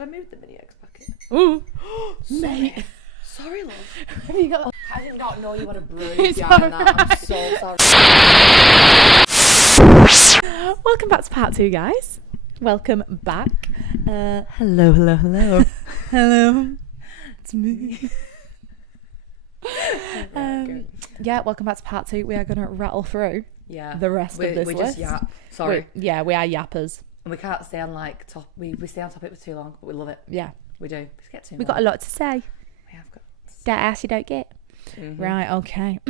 Should I move the mini eggs packet? Ooh. Sorry, love. Have you got... I did not know you had a bruise behind that. I'm so sorry. Welcome back to part 2, guys. Welcome back. Hello. Hello. It's me. Yeah, welcome back to part 2. We are going to rattle through the rest of this we list. just yap. Sorry. We are yappers. And we can't stay on we stay on topic for too long, but we love it. Yeah. We do. We get too We've got a lot to say. We have got. Don't ask, you don't get. Mm-hmm. Right, okay.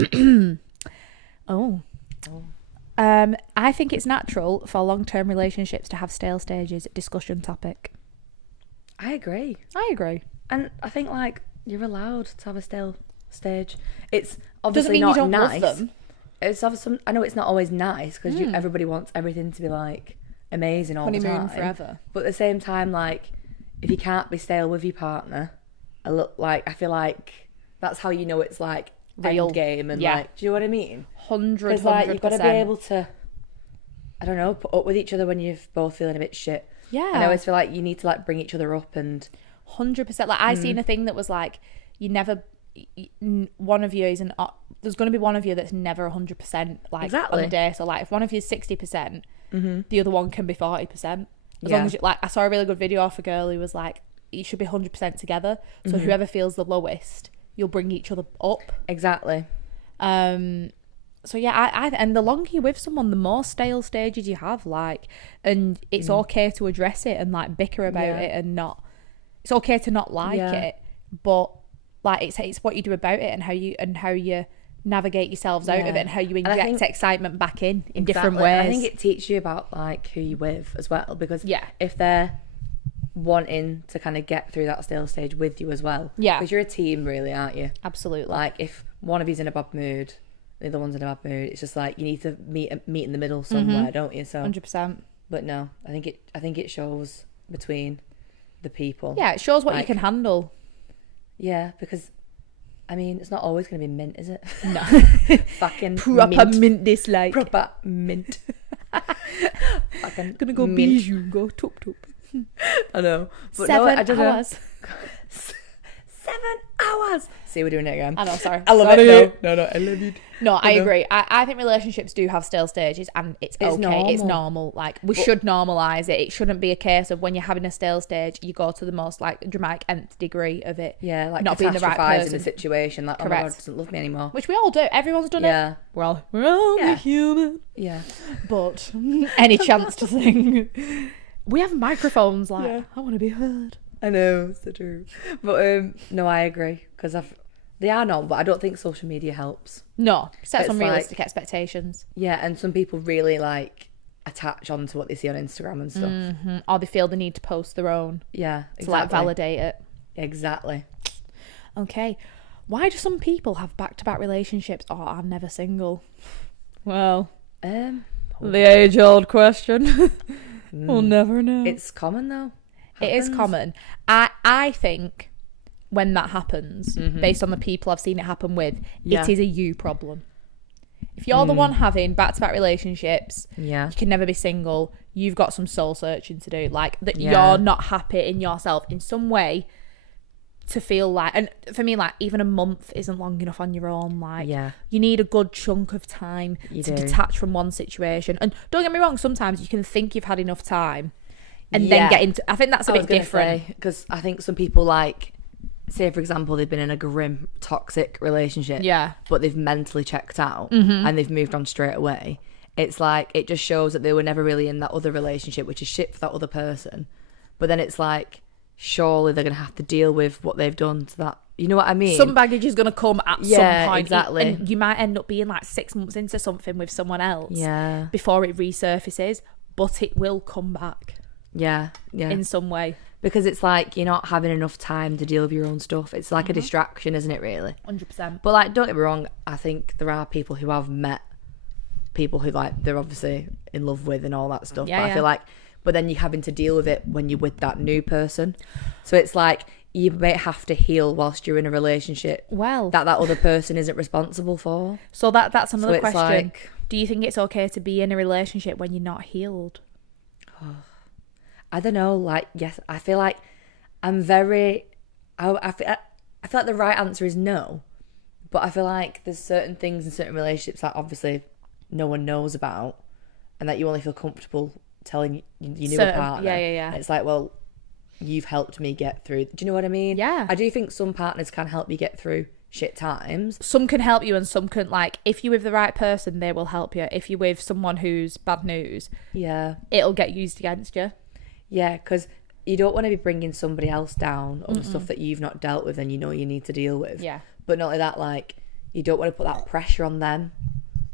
I think it's natural for long-term relationships to have stale stages. Discussion topic. I agree. And I think like you're allowed to have a stale stage. It's obviously Doesn't mean not you don't nice. love them. It's obviously, I know it's not always nice because everybody wants everything to be like amazing all the Honeymoon time. forever. But at the same time, like if you can't be stale with your partner, I feel like that's how you know it's like Real end game and yeah. like, do you know what I mean? 100%. Because like you've got to be able to, I don't know, put up with each other when you're both feeling a bit shit. Yeah. And I always feel like you need to like bring each other up and 100%. Like I seen a thing that was like, one of you isn't. There's going to be one of you that's never 100% like exactly. on a day. So like if one of you is 60%, the other one can be 40%. As Yeah. long as like I saw a really good video off a girl who was like, you should be 100% together. So whoever feels the lowest, you'll bring each other up. Exactly. So yeah, I and the longer you're with someone, the more stale stages you have, like, and it's okay to address it and like bicker about it and not. It's okay to not like it, but like it's what you do about it and how you navigate yourselves out of it and how you inject excitement back in different ways. And I think it teaches you about like who you're with as well, because if they're wanting to kind of get through that stale stage with you as well, because you're a team really, aren't you? Absolutely. Like if one of you's in a bad mood, the other one's in a bad mood, it's just like you need to meet in the middle somewhere, don't you? So 100%. But no, I think it shows between the people. Yeah, it shows what like, you can handle. Yeah, because I mean, it's not always going to be mint, is it? No. Fucking proper mint dislike. Proper mint. Fucking gonna go mint. bijou, go top. I know. But 7 no, I don't hours. know. 7 hours. See, we're doing it again. I know, sorry. I love it. No, I love it. No, I agree. I think relationships do have stale stages, and it's okay. Normal. It's normal. Like we should normalise it. It shouldn't be a case of when you're having a stale stage, you go to the most like dramatic nth degree of it. Yeah, like not being the right person in the situation. Like, correct. Oh my God, doesn't love me anymore. Which we all do. Everyone's done it. We're all human. Yeah. But any chance to sing, we have microphones. Like I want to be heard. I know, it's so true. But no, I agree because they are not, but I don't think social media helps. No, sets It's unrealistic like, expectations. Yeah, and some people really like attach onto what they see on Instagram and stuff. Or they feel the need to post their own. Yeah, exactly. To like validate it. Exactly. Okay. Why do some people have back-to-back relationships? Oh, I'm never single. Well, the age-old question. We'll never know. It's common though. It is common. I think when that happens, based on the people I've seen it happen with, it is a you problem. If you're the one having back-to-back relationships, you can never be single. You've got some soul searching to do. Like that you're not happy in yourself in some way to feel like, and for me, like even a month isn't long enough on your own. Like you need a good chunk of time to detach from one situation. And don't get me wrong, sometimes you can think you've had enough time and then get into, I think that's a bit different. Because I think some people like, say for example, they've been in a grim, toxic relationship, but they've mentally checked out and they've moved on straight away. It's like, it just shows that they were never really in that other relationship, which is shit for that other person. But then it's like, surely they're going to have to deal with what they've done to that. You know what I mean? Some baggage is going to come at some point. Exactly. And you might end up being like 6 months into something with someone else before it resurfaces, but it will come back. Yeah. In some way. Because it's like you're not having enough time to deal with your own stuff. It's like a distraction, isn't it, really? 100%. But like, don't get me wrong, I think there are people who have met people who like they're obviously in love with and all that stuff. But I feel like, but then you're having to deal with it when you're with that new person. So it's like you may have to heal whilst you're in a relationship that other person isn't responsible for. So that's another question. Like, do you think it's okay to be in a relationship when you're not healed? I don't know, like, yes, I feel like I'm very... I feel like the right answer is no. But I feel like there's certain things in certain relationships that obviously no one knows about and that you only feel comfortable telling your newer partner. Yeah. And it's like, well, you've helped me get through. Do you know what I mean? Yeah. I do think some partners can help you get through shit times. Some can help you and some can, like, if you're with the right person, they will help you. If you're with someone who's bad news, it'll get used against you. Yeah, because you don't want to be bringing somebody else down over stuff that you've not dealt with and you know you need to deal with. Yeah. But not only that, like, you don't want to put that pressure on them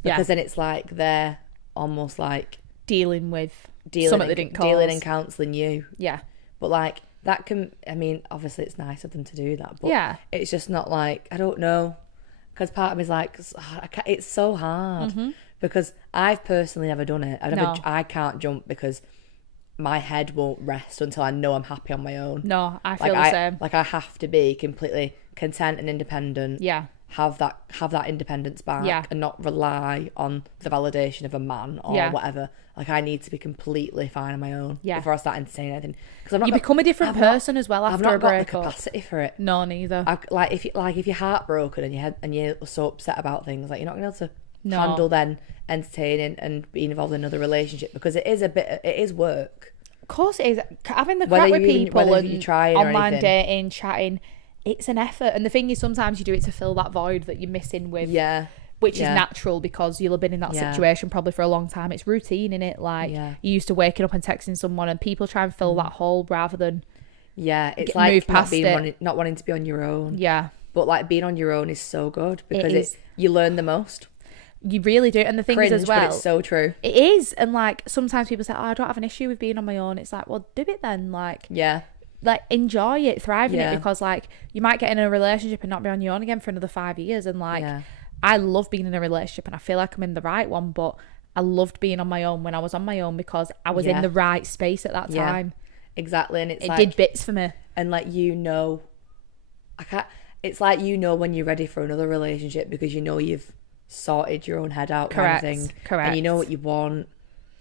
because then it's like they're almost like dealing something they didn't cause. Dealing and counselling you. Yeah. But like that can, I mean, obviously it's nice of them to do that, but it's just not like, I don't know, because part of me is like, it's so hard because I've personally never done it. I can't jump because my head won't rest until I know I'm happy on my own. No, I feel the same. Like I have to be completely content and independent. Yeah. Have that independence back and not rely on the validation of a man or whatever. Like I need to be completely fine on my own before I start entertaining anything. Because you become a different person as well after a breakup. I've not got the capacity for it. No, neither. If you're heartbroken and you're so upset about things, like you're not going to be able to handle then entertaining and being involved in another relationship because it is work. Of course it is. Having the crap with people and online dating, chatting, it's an effort. And the thing is, sometimes you do it to fill that void that you're missing with. Yeah. Which is natural because you'll have been in that situation probably for a long time. It's routine, innit? Like, you're used to waking up and texting someone and people try and fill that hole rather than it's like move past not wanting to be on your own. Yeah. But, like, being on your own is so good because you learn the most. You really do. And the thing is as well... but it's so true. It is. And, like, sometimes people say, I don't have an issue with being on my own. It's like, well, do it then. Like... Yeah. Like, enjoy it, thrive in it because, like, you might get in a relationship and not be on your own again for another 5 years and, like... Yeah. I love being in a relationship and I feel like I'm in the right one, but I loved being on my own when I was on my own because I was in the right space at that time. Exactly. And it did bits for me. And like, it's like, when you're ready for another relationship because you know you've sorted your own head out kind of thing. Correct. And you know what you want.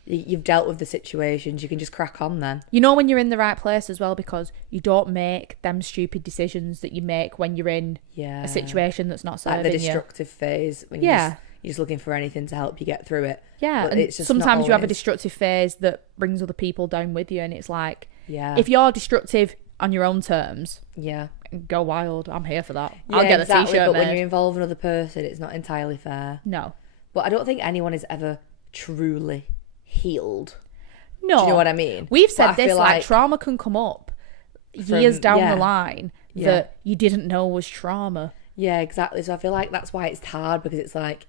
You've dealt with the situations. You can just crack on then. You know when you're in the right place as well because you don't make them stupid decisions that you make when you're in a situation that's not serving you. Like the destructive phase when you're just looking for anything to help you get through it. Yeah, but and it's just sometimes you have a destructive phase that brings other people down with you and it's like, if you're destructive on your own terms, go wild. I'm here for that. I'll get the t-shirt but made. When you involve another person, it's not entirely fair. No. But I don't think anyone is ever truly healed. No. Do you know what I mean? We've said this, like trauma can come up years down the line that you didn't know was trauma. Yeah, exactly. So I feel like that's why it's hard because it's like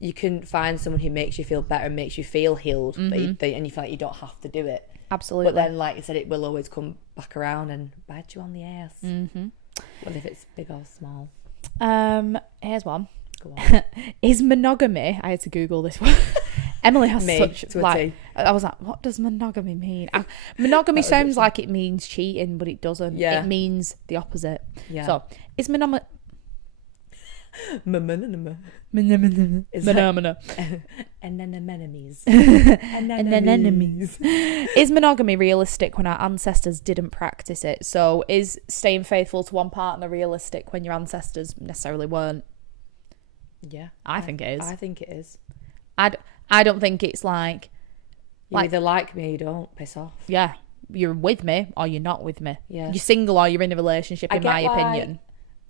you can find someone who makes you feel better and makes you feel healed and you feel like you don't have to do it. Absolutely. But then, like you said, it will always come back around and bite you on the ass. What if it's big or small? Here's one. Go on. Is monogamy... I had to Google this one. Emily has such like. I was like, what does monogamy mean? Monogamy sounds like it means cheating, but it doesn't. Yeah. It means the opposite. Yeah. So is monogamy? Is monogamy realistic when our ancestors didn't practice it? So is staying faithful to one partner realistic when your ancestors necessarily weren't? Yeah, I think it is. I think it is. I don't think it's like... You either like me or you don't, piss off. Yeah. You're with me or you're not with me. Yeah. You're single or you're in a relationship, in my opinion.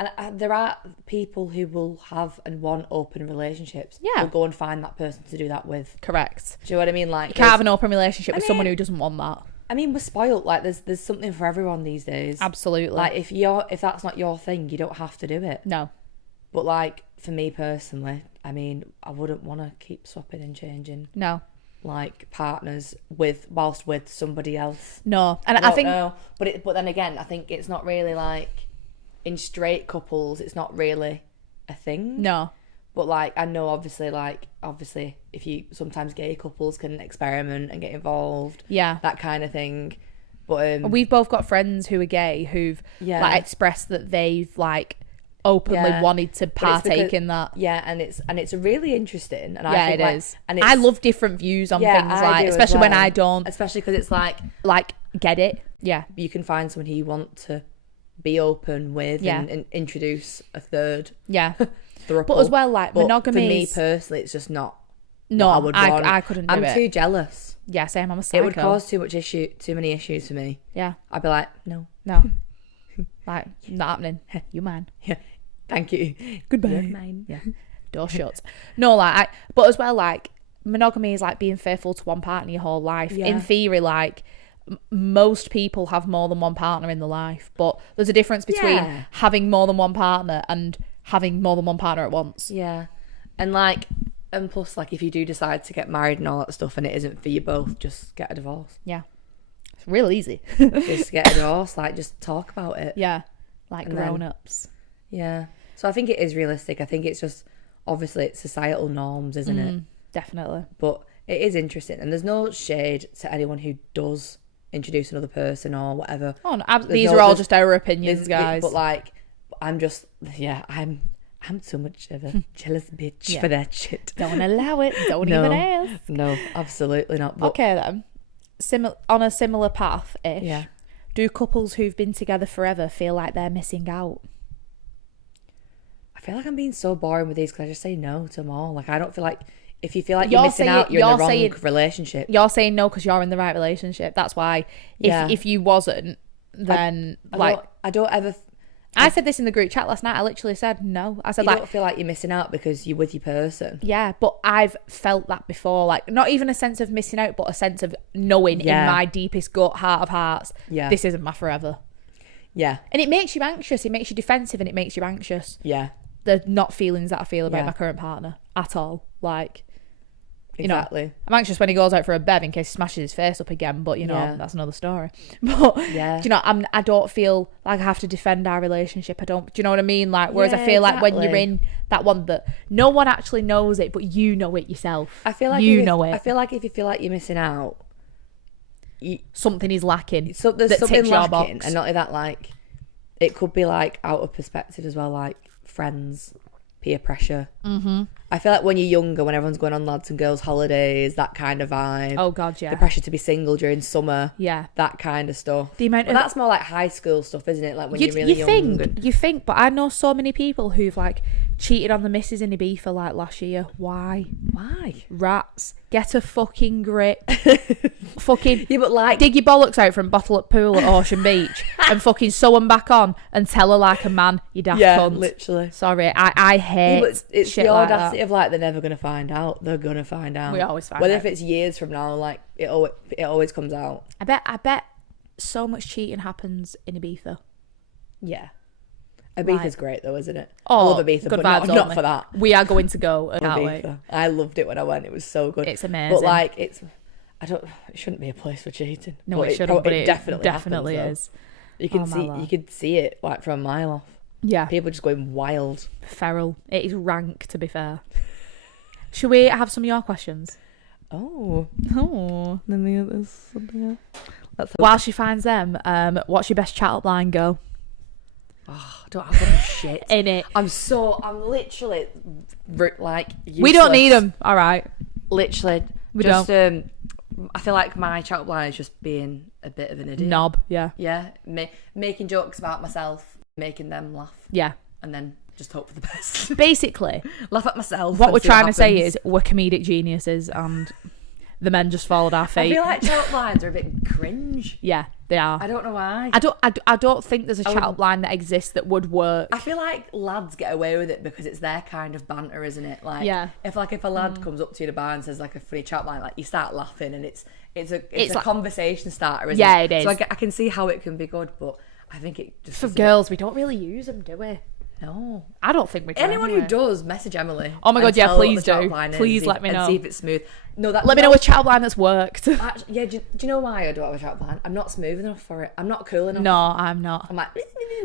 And there are people who will have and want open relationships. Yeah. Will go and find that person to do that with. Correct. Do you know what I mean? Like, you can't have an open relationship with someone who doesn't want that. I mean, we're spoiled. Like, there's something for everyone these days. Absolutely. Like, if that's not your thing, you don't have to do it. No. But, like, for me personally, I mean, I wouldn't want to keep swapping and changing. No. Like, partners whilst with somebody else. No. And I think... No. But then again, I think it's not really, like... In straight couples, it's not really a thing. No. But, like, I know, obviously, if you... Sometimes gay couples can experiment and get involved. Yeah. That kind of thing. But... We've both got friends who are gay who've, like, expressed that they've, like... openly wanted to partake in that. Yeah, and it's really interesting. And I think it is. And I love different views on things, like, especially when I don't. Especially because it's like get it. Yeah. You can find someone who you want to be open with and introduce a third. Yeah. Throuple. But as well, like, monogamy. For me personally, it's just not. No, I would want. I couldn't do it. I'm too jealous. Yeah, same. I'm a psycho. It would cause too many issues for me. Yeah. I'd be like, no. Like, not happening. You mine. Yeah. Thank you. Goodbye. You're mine. Yeah. Door shut. No, like, but as well, like, monogamy is like being faithful to one partner your whole life. Yeah. In theory, like, most people have more than one partner in their life, but there's a difference between having more than one partner and having more than one partner at once. Yeah. And like, and plus, like, if you do decide to get married and all that stuff and it isn't for you both, just get a divorce. Yeah. It's real easy. Just get a divorce. Like, just talk about it. Yeah. Like grown-ups. Yeah. So I think it is realistic. I think it's just, obviously, it's societal norms, isn't it? Definitely. But it is interesting. And there's no shade to anyone who does introduce another person or whatever. Oh, no, these are all just our opinions, guys. But, like, I'm just, I'm too much of a jealous bitch for that shit. Don't allow it. Don't even ask. No, absolutely not. But okay, then. On a similar path-ish. Yeah. Do couples who've been together forever feel like they're missing out? I feel like I'm being so boring with these because I just say no to them all. Like, I don't feel like, if you feel like you're missing out, you're in the wrong relationship. You're saying no because you're in the right relationship. That's why if you wasn't, then I don't ever... I said this in the group chat last night. I literally said no. I said, you don't feel like you're missing out because you're with your person. Yeah, but I've felt that before. Like, not even a sense of missing out, but a sense of knowing in my deepest gut, heart of hearts, this isn't my forever. Yeah. And it makes you anxious. It makes you defensive and it makes you anxious. Yeah. They're not feelings that I feel about my current partner at all. Like... Exactly. I'm anxious when he goes out for a bev in case he smashes his face up again, but that's another story. But I don't feel like I have to defend our relationship. Do you know what I mean? Like, whereas I feel like when you're in that one that no one actually knows it, but you know it yourself. I feel like you know it. I feel like if you feel like you're missing out, something is lacking. So there's something lacking, and not only that, like, it could be like out of perspective as well, like friends, peer pressure. I feel like when you're younger, when everyone's going on lads and girls holidays, that kind of vibe. Oh God, yeah. The pressure to be single during summer. Yeah. That kind of stuff. But that's more like high school stuff, isn't it? Like when you're really young. You think, but I know so many people who've like cheated on the missus in Ibiza like last year. Why? Rats. Get a fucking grip. Fucking but like, dig your bollocks out from bottle at pool at Ocean Beach and fucking sew them back on and tell her like a man, you daft cunt. Literally. Sorry, I hate but it's shit the like audacity that. of like, they're never going to find out. They're going to find out. We always find Whether out. if it's years from now, like, it always comes out. I bet so much cheating happens in Ibiza. Yeah. Ibiza's great though, isn't it? Oh, I love Ibiza, good but vibes not for that. We are going to go. I can't wait. I loved it when I went. It was so good. It's amazing. But like, it shouldn't be a place for cheating. No, it shouldn't. But it definitely happens, is. You could see it like from a mile off. Yeah. People just going wild. Feral. It is rank, to be fair. Should we have some of your questions? Oh. Let me get this. While she finds them, what's your best chat up line go? Oh, I don't have one shit in it. I'm literally like useless. We don't need them. All right. Literally. We don't. I feel like my chat up line is just being a bit of an idiot. Knob, yeah. Yeah. Making jokes about myself, making them laugh. Yeah. And then just hope for the best. Basically. Laugh at myself. What we're trying to say is we're comedic geniuses and the men just followed our fate. I feel like chat up lines are a bit cringe. Yeah, they are. I don't know why. I don't think there's a chat up line that exists that would work. I feel like lads get away with it because it's their kind of banter, isn't it? Like, if a lad comes up to you in a bar and says like a funny chat up line, like you start laughing and it's a like, conversation starter, isn't it? Yeah, it is. So I can see how it can be good, but I think it just for girls we don't really use them, do we? No, I don't think we do. Anyone who does, message Emily. Oh my god, yeah, please do. Please let me know. And see if it's smooth. No, let me know a chat line that's worked. Actually, yeah, do you know why I don't have a chat line? I'm not smooth enough for it. I'm not cool enough. No, I'm not. I'm like...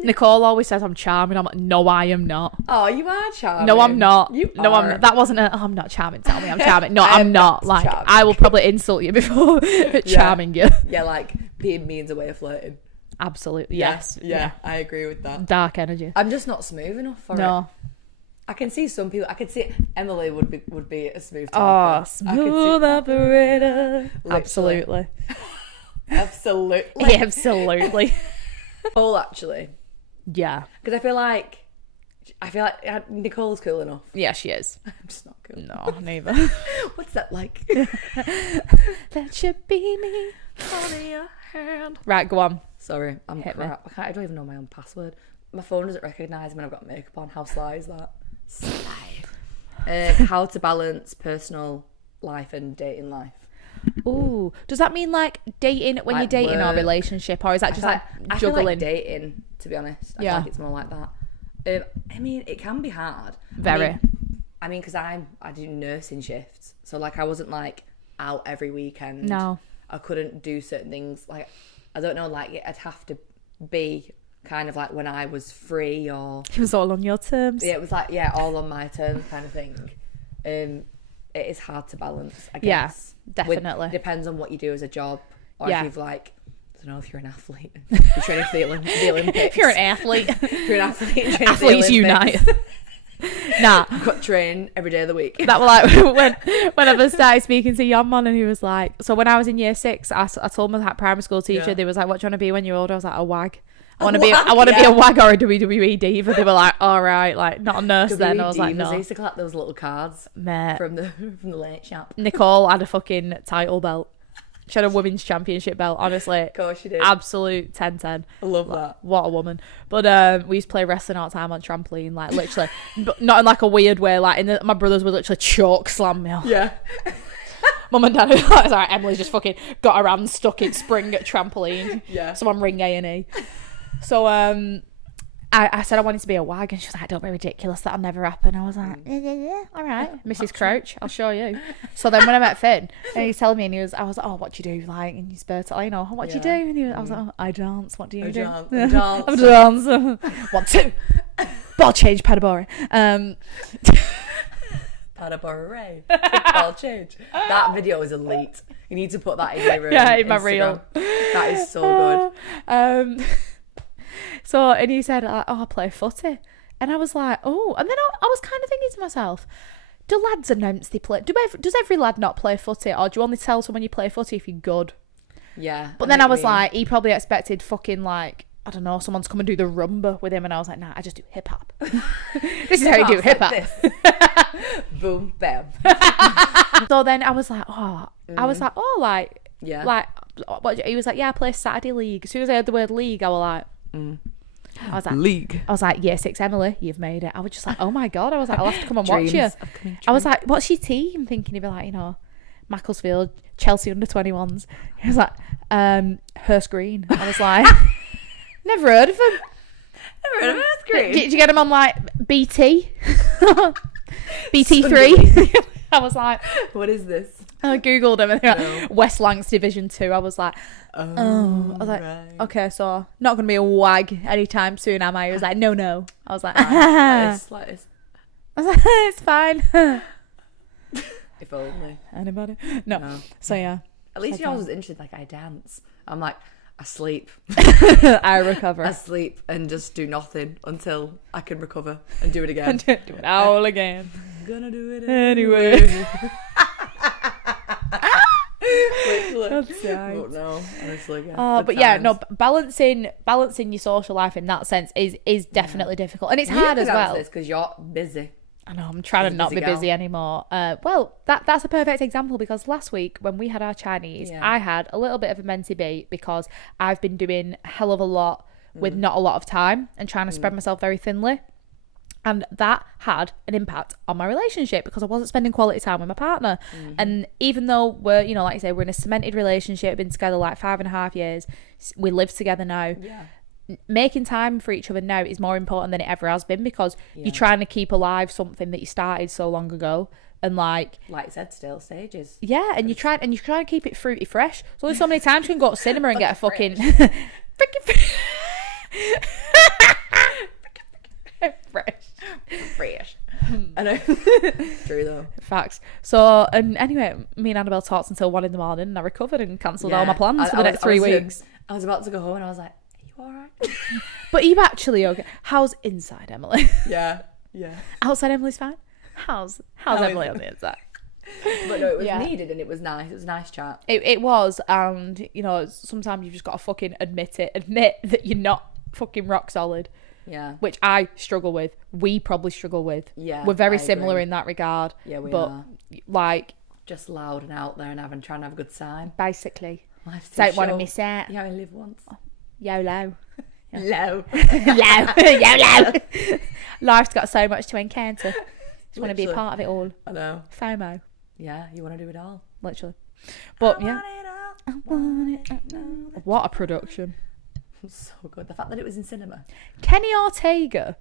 Nicole always says I'm charming. I'm like, no, I am not. Oh, you are charming. No, I'm not. You no, are. I'm. That wasn't a. Oh, I'm not charming. Tell me I'm charming. No, I'm not. Like, charming. I will probably insult you before charming you. Yeah, like being mean's a way of flirting. Absolutely. Yeah, yes. Yeah, I agree with that. Dark energy. I'm just not smooth enough for it. I can see some people. I could see Emily would be a smooth talker. Oh, smooth operator. Absolutely. Absolutely. Absolutely. Oh, actually. Yeah. Because I feel like Nicole's cool enough. Yeah, she is. I'm just not cool. No, neither. What's that like? That should be me. On your hand. Right, go on. Sorry, I'm crap. I don't even know my own password. My phone doesn't recognise when I've got makeup on. How sly is that? Sly. How to balance personal life and dating life. Ooh, does that mean like dating when you're dating or relationship, or is that just like I juggling? feel like dating, to be honest. I feel like it's more like that. I mean, it can be hard. Very. I mean, because I do nursing shifts, so like I wasn't like out every weekend. No. I couldn't do certain things. Like, I don't know, like I'd have to be kind of like when I was free, or It was all on your terms. yeah, it was like all on my terms kind of thing. It is hard to balance, I guess. Yeah, definitely. Depends on what you do as a job, or if you've like, I don't know, if you're an athlete, you're training for the Olympics. If you're an athlete, Athletes unite. Nah, I've got to train every day of the week. that was like when I first started speaking to young man, and he was like, so when I was in year 6, I told my primary school teacher, they was like, what do you want to be when you're older? I was like, a wag. I want to be a wag or a WWE diva. They were like, all right, like not a nurse then. I was like, no. I used to collect those little cards from the late shop. Nicole had a fucking title belt. She had a women's championship belt, honestly. Of course she did. Absolute 10-10. I love that. What a woman. But we used to play wrestling all the time on trampoline, like literally. But not in like a weird way, like my brothers would literally choke slam me off. Yeah. Mum and dad were like, sorry, Emily's just fucking got her hand stuck in spring at trampoline. Yeah. So I'm ring A&E. So I said I wanted to be a wag, and she was like, don't be ridiculous, that'll never happen. I was like, yeah, all right, Mrs. Crouch, I'll show you. So then when I met Finn, and he was telling me, and I was like, oh, what do you do, like, and you spurt it, you know, what do you do? And I was like, oh, I dance, what do you do? I dance. I dance. 1, 2. Ball change, Padabora. Padabora. Ball change. That video is elite. You need to put that in your in my Instagram. reel. That is so good. So, and he said, oh, I play footy. And I was like, oh. And then I was kind of thinking to myself, do lads announce they play? Does every lad not play footy? Or do you only tell someone you play footy if you're good? Yeah. But then I was like, he probably expected fucking like, I don't know, someone to come and do the rumba with him. And I was like, nah, I just do hip hop. This is how you do hip hop. Boom, bam. So then I was like, like, yeah. Like, what? He was like, yeah, I play Saturday league. As soon as I heard the word league, I was like, I was like, league. I was like, year 6 Emily, you've made it. I was just like, oh my God. I was like, I'll have to come and watch you. I was like, what's your team? Thinking he'd be like, you know, Macclesfield, Chelsea under 21s. He was like, Hurst Green. I was like, never heard of him. Never heard of Hurst Green. Did you get him on like BT? BT3? I was like, what is this? I googled him and they were like, West Lancs Division 2. I was like, I was like, right. okay, so not gonna be a wag anytime soon, am I? He was like, no. I was like, Like this. I was like, it's fine. If only. Anybody? No. So yeah. At least yours was interesting. Like, I dance. I'm like, I sleep. I recover. I sleep and just do nothing until I can recover and do it again. Do it all again. I'm gonna do it Anyway. That's right. Oh, no, honestly. Yeah. But yeah, no, balancing your social life in that sense is definitely difficult, and it's hard as well because you're busy. I know, I'm trying to not be busy anymore. Well, that's a perfect example, because last week when we had our Chinese, I had a little bit of a mentee beat because I've been doing a hell of a lot with not a lot of time and trying to spread myself very thinly. And that had an impact on my relationship because I wasn't spending quality time with my partner. And even though we're, you know, like you say, we're in a cemented relationship, been together like 5.5 years, we live together now. Yeah. Making time for each other now is more important than it ever has been, because you're trying to keep alive something that you started so long ago. And like I said, still stages. Yeah, and you're trying to keep it fruity fresh. So there's so many times you can go to cinema and get a fucking fresh. I know. True though. Facts. So, and anyway, me and Annabelle talked until 1 a.m, and I recovered and cancelled all my plans for the next 3 weeks. I was about to go home and I was like, are you alright? But are you actually okay? How's inside Emily? Yeah. Outside Emily's fine. How's Emily on the inside? But no, it was needed and it was nice. It was a nice chat. It was, and you know, sometimes you've just got to fucking admit that you're not fucking rock solid. Yeah. Which I struggle with. We probably struggle with. Yeah. We're very similar in that regard. Yeah, we are. Like, just loud and out there and trying to have a good time. Basically. Don't want to miss out. You only live once. YOLO. Low. YOLO. Life's got so much to encounter. Just want to be a part of it all. I know. FOMO. Yeah, you want to do it all. Literally. But I want it all. What a production. So good. The fact that it was in cinema. Kenny Ortega.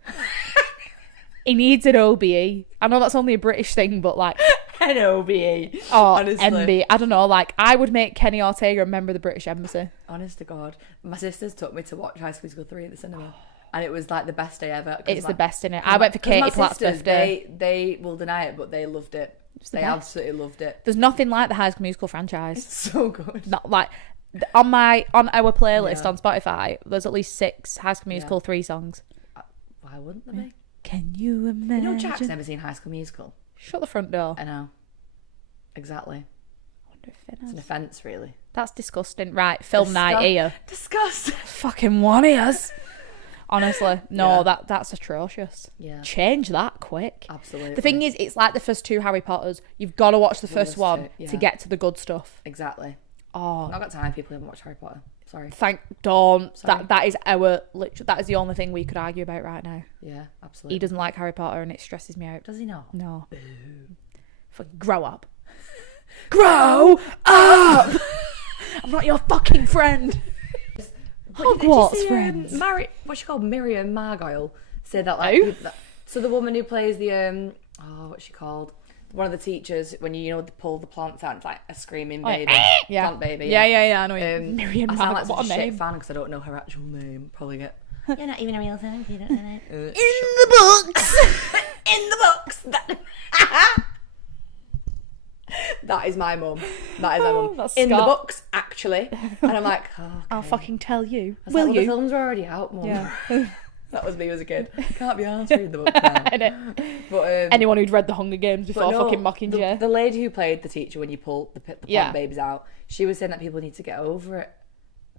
He needs an OBE. I know that's only a British thing, but like... An OBE. Oh, honestly. MB. I don't know. Like, I would make Kenny Ortega a member of the British Embassy. Honest to God. My sisters took me to watch High School Musical 3 at the cinema. And it was like the best day ever. It's the best in it. I went for Katie Platt's birthday. They will deny it, but they loved it. They absolutely loved it. There's nothing like the High School Musical franchise. It's so good. Not like... On our playlist on Spotify, there's at least 6 High School Musical 3 songs. Why wouldn't there be? Can you imagine? You know Jack's never seen High School Musical. Shut the front door. I know. Exactly. I wonder if it it's an offence, really. That's disgusting. Right, film night here. Disgusting. Fucking one of us. Honestly, no, that's atrocious. Yeah. Change that quick. Absolutely. The thing is, it's like the first 2 Harry Potters. You've got to watch the first one to get to the good stuff. Exactly. Oh, I've not got time. People haven't watched Harry Potter. Sorry. Don't. That is that is the only thing we could argue about right now. Yeah, absolutely. He doesn't like Harry Potter and it stresses me out. Does he not? No. Fucking grow up. Grow up! I'm not your fucking friend. Hogwarts friends. What's she called? Miriam Margoyle said that like. So the woman who plays the what's she called? One of the teachers, when you pull the plants out, it's like a screaming baby, plant baby. Yeah. I know. Miriam I sound like what such a name? shit fan because I don't know her actual name. Probably get. You're not even a real fan. You don't know that. In the books. In the books. That is my mum. That is my mum. In the books, actually. And I'm like, okay. I'll fucking tell you. Will you? The films are already out, mum. Yeah. That was me as a kid. Can't be arsed reading the book now. But anyone who'd read the Hunger Games before fucking Mockingjay. The lady who played the teacher when you pull the plant babies out, she was saying that people need to get over it.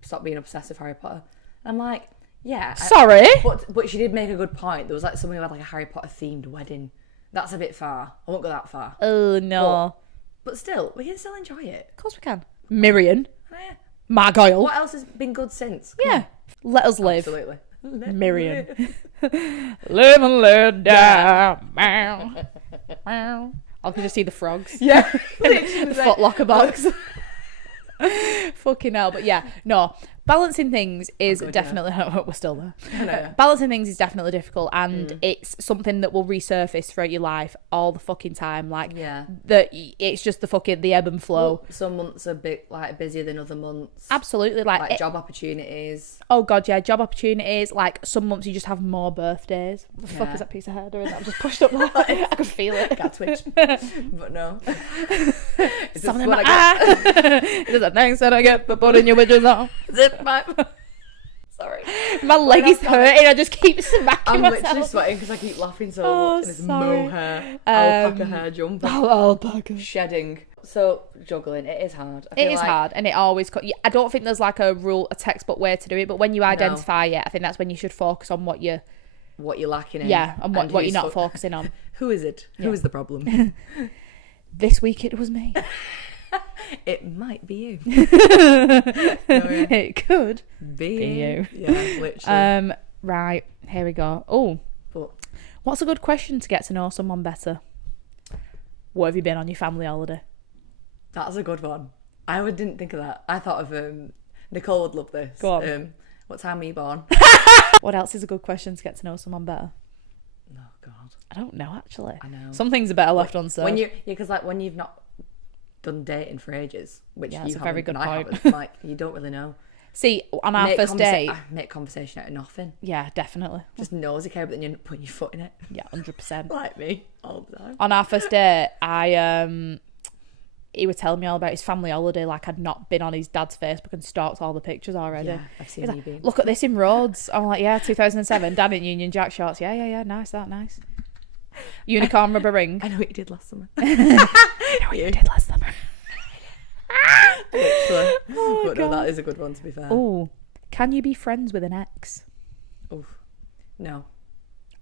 Stop being obsessed with Harry Potter. And I'm like, yeah. Sorry? But she did make a good point. There was like someone who had like a Harry Potter themed wedding. That's a bit far. I won't go that far. Oh, no. But still, we can still enjoy it. Of course we can. Miriam. Margoyle. What else has been good since? Yeah. Let us live. Absolutely. Miriam. Live and let die. I can just see the frogs. Yeah. The Footlocker box. Fucking hell. But yeah, no. Balancing things is definitely... We're still there. No. Balancing things is definitely difficult, and it's something that will resurface throughout your life all the fucking time. Like, it's just the ebb and flow. Well, some months are busier than other months. Absolutely. Like job opportunities. Oh, God, yeah. Job opportunities. Like, some months you just have more birthdays. What the fuck is that piece of hair doing? That was just pushed up there. I could feel it. Can't twitch. But no. It's something in my eye. It's a thanks that I get for putting your witches on. Sorry, my leg is hurting. I just keep smacking myself. I'm literally sweating because I keep laughing so much. And it's mohair, alpaca hair jumper, alpaca shedding. So juggling, it is hard. It is hard, and it always. I don't think there's like a textbook way to do it. But when you identify it, I think that's when you should focus on what you're lacking in. Yeah, and what you're not focusing on. Who is it? Who is the problem? This week it was me. It might be you. It could be you. Yeah, literally. Right, here we go. Oh, what's a good question to get to know someone better? Where have you been on your family holiday? That's a good one. I didn't think of that. I thought of Nicole would love this. Go on. What time were you born? What else is a good question to get to know someone better? Oh God, I don't know actually. I know some things are better left unsaid. Because when you've not done dating for ages, which that's you a very good point. Like, you don't really know. See, on our first date, I make conversation out of nothing. Yeah, definitely. Just nosy care, but then you're putting your foot in it. Yeah, 100%. Like me all the time. On our first date, he was telling me all about his family holiday. Like, I'd not been on his dad's Facebook and stalked all the pictures already. Yeah, I've seen you being. Look at this in Rhodes. I'm like, yeah, 2007. Dad in Union Jack shorts. Yeah. Nice. Unicorn rubber ring. I know what you did last summer. You know what you did last summer? Oh, but no, that is a good one, to be fair. Oh, can you be friends with an ex? Oof. No.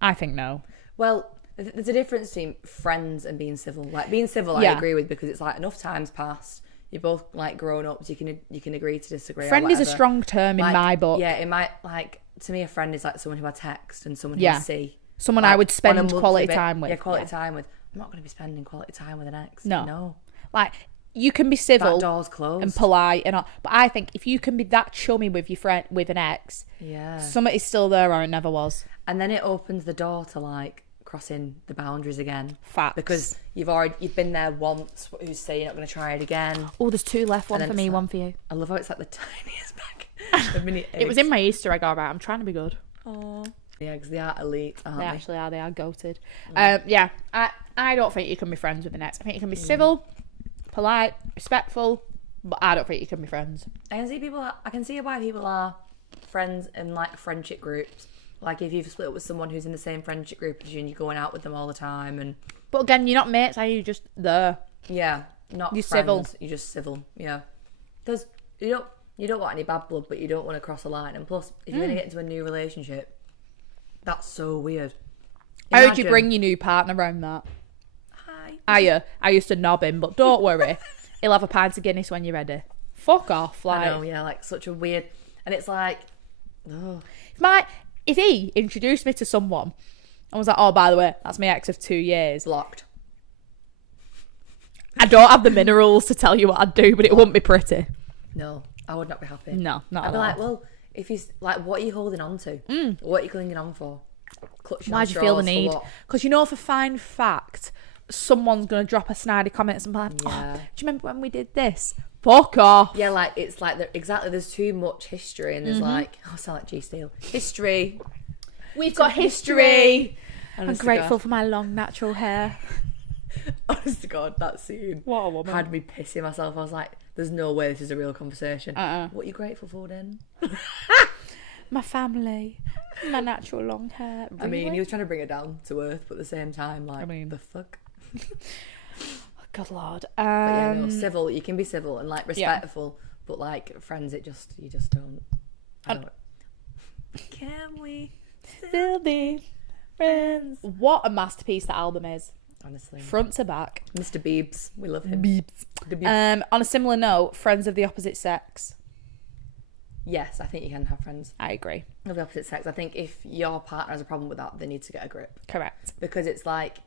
I think no. Well, there's a difference between friends and being civil. Like, being civil, I agree with, because it's like enough time's passed. You're both like grown ups. You can agree to disagree. Friend is a strong term in my book. Yeah, it might, like, to me, a friend is like someone who I text and someone who I see. Someone like, I would spend quality time with. Yeah, quality time with. I'm not going to be spending quality time with an ex. No. Like, you can be civil, that door's closed, and polite and all, but I think if you can be that chummy with your friend, with an ex, something is still there or it never was. And then it opens the door to like crossing the boundaries again. Facts. Because you've been there once. Who's saying you're not going to try it again? Oh, there's 2 left. One for me, like, one for you. I love how it's like the tiniest bag. The mini eggs. It was in my Easter egg, alright. I'm trying to be good. Oh, the eggs, they are elite, aren't they? Actually are. They are goated. Yeah, I don't think you can be friends with an ex. I think you can be civil, polite, respectful, but I don't think you can be friends. I can see why people are friends in like friendship groups. Like if you've split up with someone who's in the same friendship group as you and you're going out with them all the time, but again, you're not mates, are you? Just there. Yeah, not you're friends. Civil. You're just civil. Yeah, because you don't want any bad blood, but you don't want to cross a line. And plus, if you're gonna get into a new relationship, that's so weird. How would you bring your new partner around that? Hi. I used to knob him, but don't worry. He'll have a pint of Guinness when you're ready. Fuck off. Like, I know, yeah, like such a weird... And it's like... Oh. If he introduced me to someone and was like, oh, by the way, that's my ex of 2 years. Blocked. I don't have the minerals to tell you what I'd do, but it wouldn't be pretty. No, I would not be happy. No, not I'd at be all. like, well, if he's... Like, what are you holding on to? What are you clinging on for? Why do you feel the need? Because you know, for fine fact, someone's going to drop a snidey comment and be like, do you remember when we did this? Fuck off. Yeah, like, it's like, exactly, there's too much history and there's like, I sound like G Steel. History. We've got history. I'm grateful for my long natural hair. Honest to God, that scene what a woman. Had me pissing myself. I was like, there's no way this is a real conversation. What are you grateful for then? My family. My natural long hair. Really? I mean, he was trying to bring it down to earth, but at the same time, like, the fuck? Good Lord. But yeah, no, civil, you can be civil and like respectful, but like friends, you just don't. Can we still be friends? What a masterpiece that album is. Honestly. Front to back. Mr. Biebs. We love him. Biebs. On a similar note, friends of the opposite sex. Yes, I think you can have friends. I agree. Of the opposite sex. I think if your partner has a problem with that, they need to get a grip. Correct. Because it's like,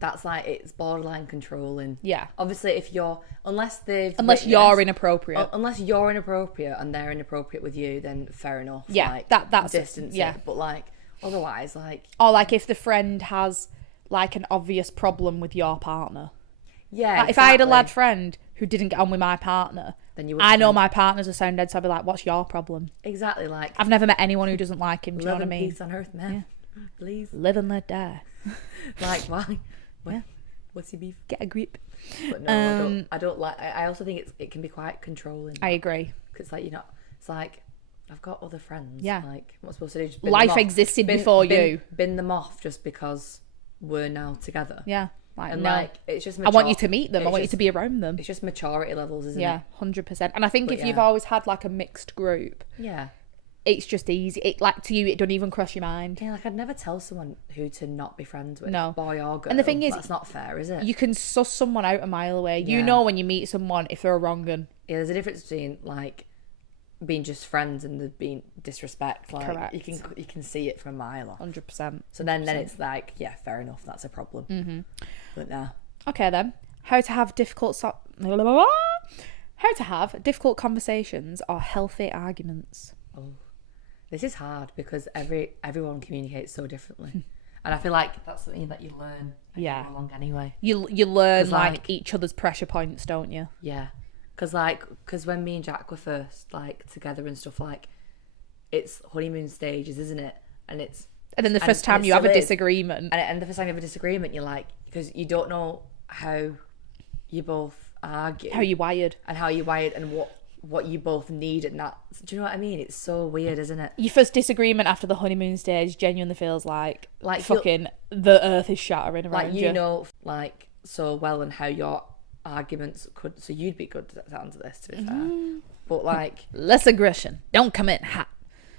that's like, it's borderline controlling. Yeah. Obviously, if you're, unless you're inappropriate. Unless you're inappropriate and they're inappropriate with you, then fair enough. Yeah, like, that's distance. Yeah. But like, otherwise, like. Or like if the friend has like an obvious problem with your partner. Yeah, like, if I had a lad friend who didn't get on with my partner, then I know my partner's a sound dead, so I'd be like, what's your problem? Exactly, like... I've never met anyone who doesn't like him, do you know what I mean? Peace on earth, man. Yeah. Please. Live and let die. Like, why? Yeah. What's your beef? Get a grip. But no, I don't like... I also think it can be quite controlling. I agree. Because it's like, you know, it's like, I've got other friends. Yeah. Like, what's supposed to do? Just life existed before you. Bin them off just because we're now together. Yeah. Like, and no. like, it's just I want you to meet them. I want you to be around them. It's just maturity levels, isn't it? Yeah, 100%. And I think if you've always had like a mixed group, it's just easy. It, like, to you, it don't even cross your mind. Yeah, like I'd never tell someone who to not be friends with. No. Boy or girl. And the thing is, that's not fair, is it? You can suss someone out a mile away. You know when you meet someone if they're a wrong un. Yeah, there's a difference between like being just friends and there being disrespect. Like, correct. You can see it from a mile off. 100%. So then it's like, yeah, fair enough. That's a problem. Mm-hmm. But nah. Okay then. How to have difficult conversations or healthy arguments. Oh, this is hard because everyone communicates so differently, and I feel like that's something that you learn. Along anyway. You learn like each other's pressure points, don't you? Yeah, because when me and Jack were first like together and stuff, like it's honeymoon stages, isn't it? And then the first time you have a disagreement, and the first time you have a disagreement, you're like, because you don't know how you both argue, how you wired, and what you both need, and that. Do you know what I mean? It's so weird, isn't it? Your first disagreement after the honeymoon stage genuinely feels like fucking the earth is shattering around you. Like, you know, like so well and how your arguments could. So you'd be good to answer this, to be fair. But like less aggression. Don't come in hot.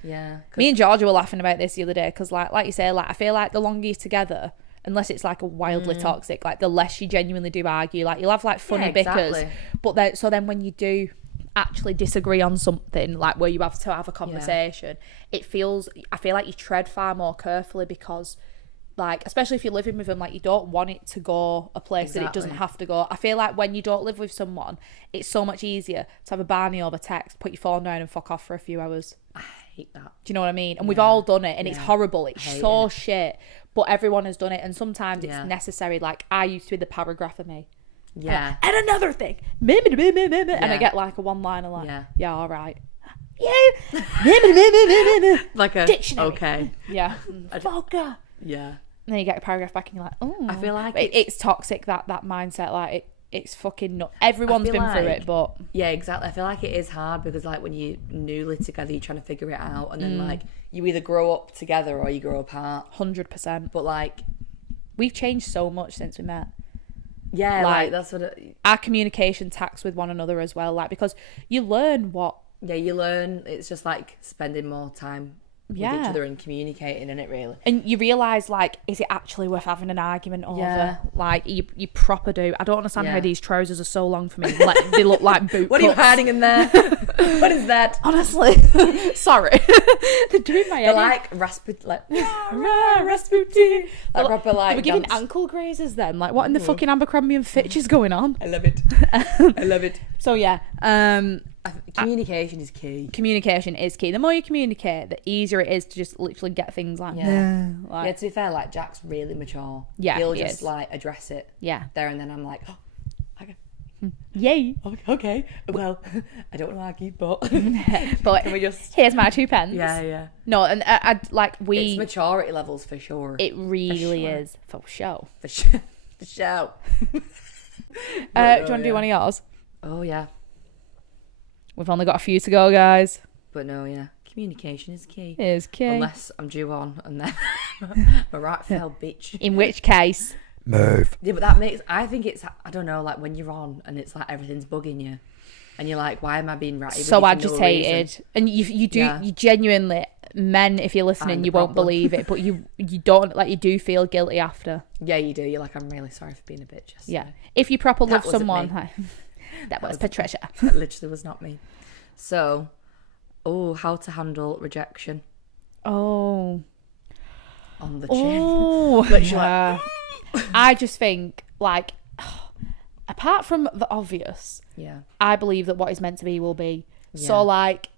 Yeah. Me and Georgia were laughing about this the other day because, like you say, like I feel like the longer you're together, unless it's like a wildly toxic, like the less you genuinely do argue. Like you'll have like funny bickers, but then when you do actually disagree on something, like where you have to have a conversation, I feel like you tread far more carefully because, like, especially if you're living with them, like you don't want it to go a place that it doesn't have to go. I feel like when you don't live with someone, it's so much easier to have a Barney over text, put your phone down and fuck off for a few hours. I hate that. Do you know what I mean? And we've all done it, and it's horrible. It's so shit, but everyone has done it, and sometimes it's necessary. Like I used to be the paragraph of me. Yeah. And another thing. And I get like a one-liner like, yeah, all right. Yeah. Like a dictionary. Okay. Yeah. Vodka. Yeah. And then you get a paragraph back and you're like, oh. I feel like it's toxic, that mindset. Like it's fucking not. Everyone's been through it, but yeah, exactly. I feel like it is hard because like when you're newly together, you're trying to figure it out, and then like you either grow up together or you grow apart. 100%. But like we've changed so much since we met. Yeah, like that's what our communication tacts with one another as well. Like because you learn what. Yeah, you learn. It's just like spending more time with each other and communicating, isn't it, really? And you realise, like, is it actually worth having an argument over? Yeah. Like, you proper do. I don't understand how these trousers are so long for me. Like, they look like boot What are you hiding in there? What is that? Honestly. Sorry. They're doing my head. They're like Rasputin. Like, Rasputin. Like, proper, like, we're giving ankle grazes then. Like, what in the fucking Abercrombie and Fitch is going on? I love it. I love it. So, yeah. Communication is key. Communication is key. The more you communicate, the easier it is to just literally get things like to be fair, like Jack's really mature. Yeah, he'll just like address it. Yeah, there and then I'm like, oh, okay, yay, okay. Well, I don't want to argue, but can we just? Here's my 2 pence. Yeah. No, and I like it's maturity levels for sure. It really is for sure. For sure. Do you want to do one of yours? Oh yeah. We've only got a few to go, guys. But no, communication is key. It is key. Unless I'm due on and then my right fell bitch. In which case... Move. Yeah, but that makes... I think it's... I don't know, like when you're on and it's like everything's bugging you. And you're like, why am I being ratty? So agitated. No, and you genuinely... Men, if you're listening, you won't believe it. But you don't... Like, you do feel guilty after. Yeah, you do. You're like, I'm really sorry for being a bitch. Yeah. If you proper love someone... That was Patricia. That literally was not me. So, how to handle rejection. Oh. On the chin. Oh, yeah. I just think, like, apart from the obvious, I believe that what is meant to be will be. Yeah. So, like,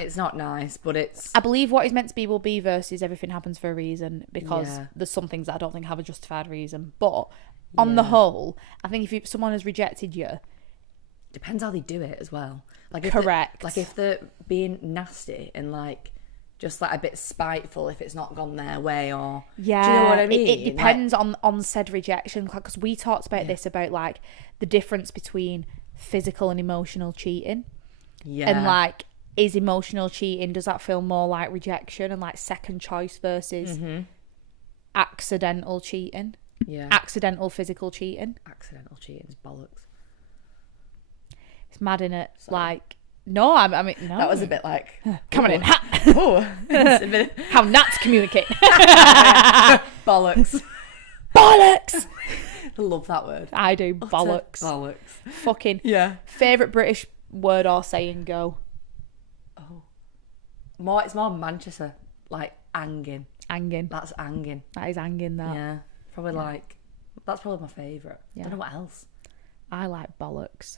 it's not nice, but I believe what is meant to be will be versus everything happens for a reason, because there's some things that I don't think have a justified reason. But on the whole, I think if someone has rejected you, depends how they do it as well. Like correct. If they're being nasty and like just like a bit spiteful if it's not gone their way, or do you know what I mean? It depends on said rejection, because we talked about this, about like the difference between physical and emotional cheating. Yeah. And like, is emotional cheating, does that feel more like rejection and like second choice versus accidental cheating? Yeah. Accidental physical cheating. Accidental cheating is bollocks. It's mad, innit? Like, no, I mean, no. That was a bit like... Come on in. Oh. It's a bit... How not to communicate. Bollocks. Bollocks! I love that word. I do. Bollocks. Bollocks. Fucking... Yeah. Favourite British word or saying, go? It's more Manchester. Like, angin. Angin. That's angin. That is angin, that. Yeah. Probably like... That's probably my favourite. Yeah. I don't know what else. I like bollocks.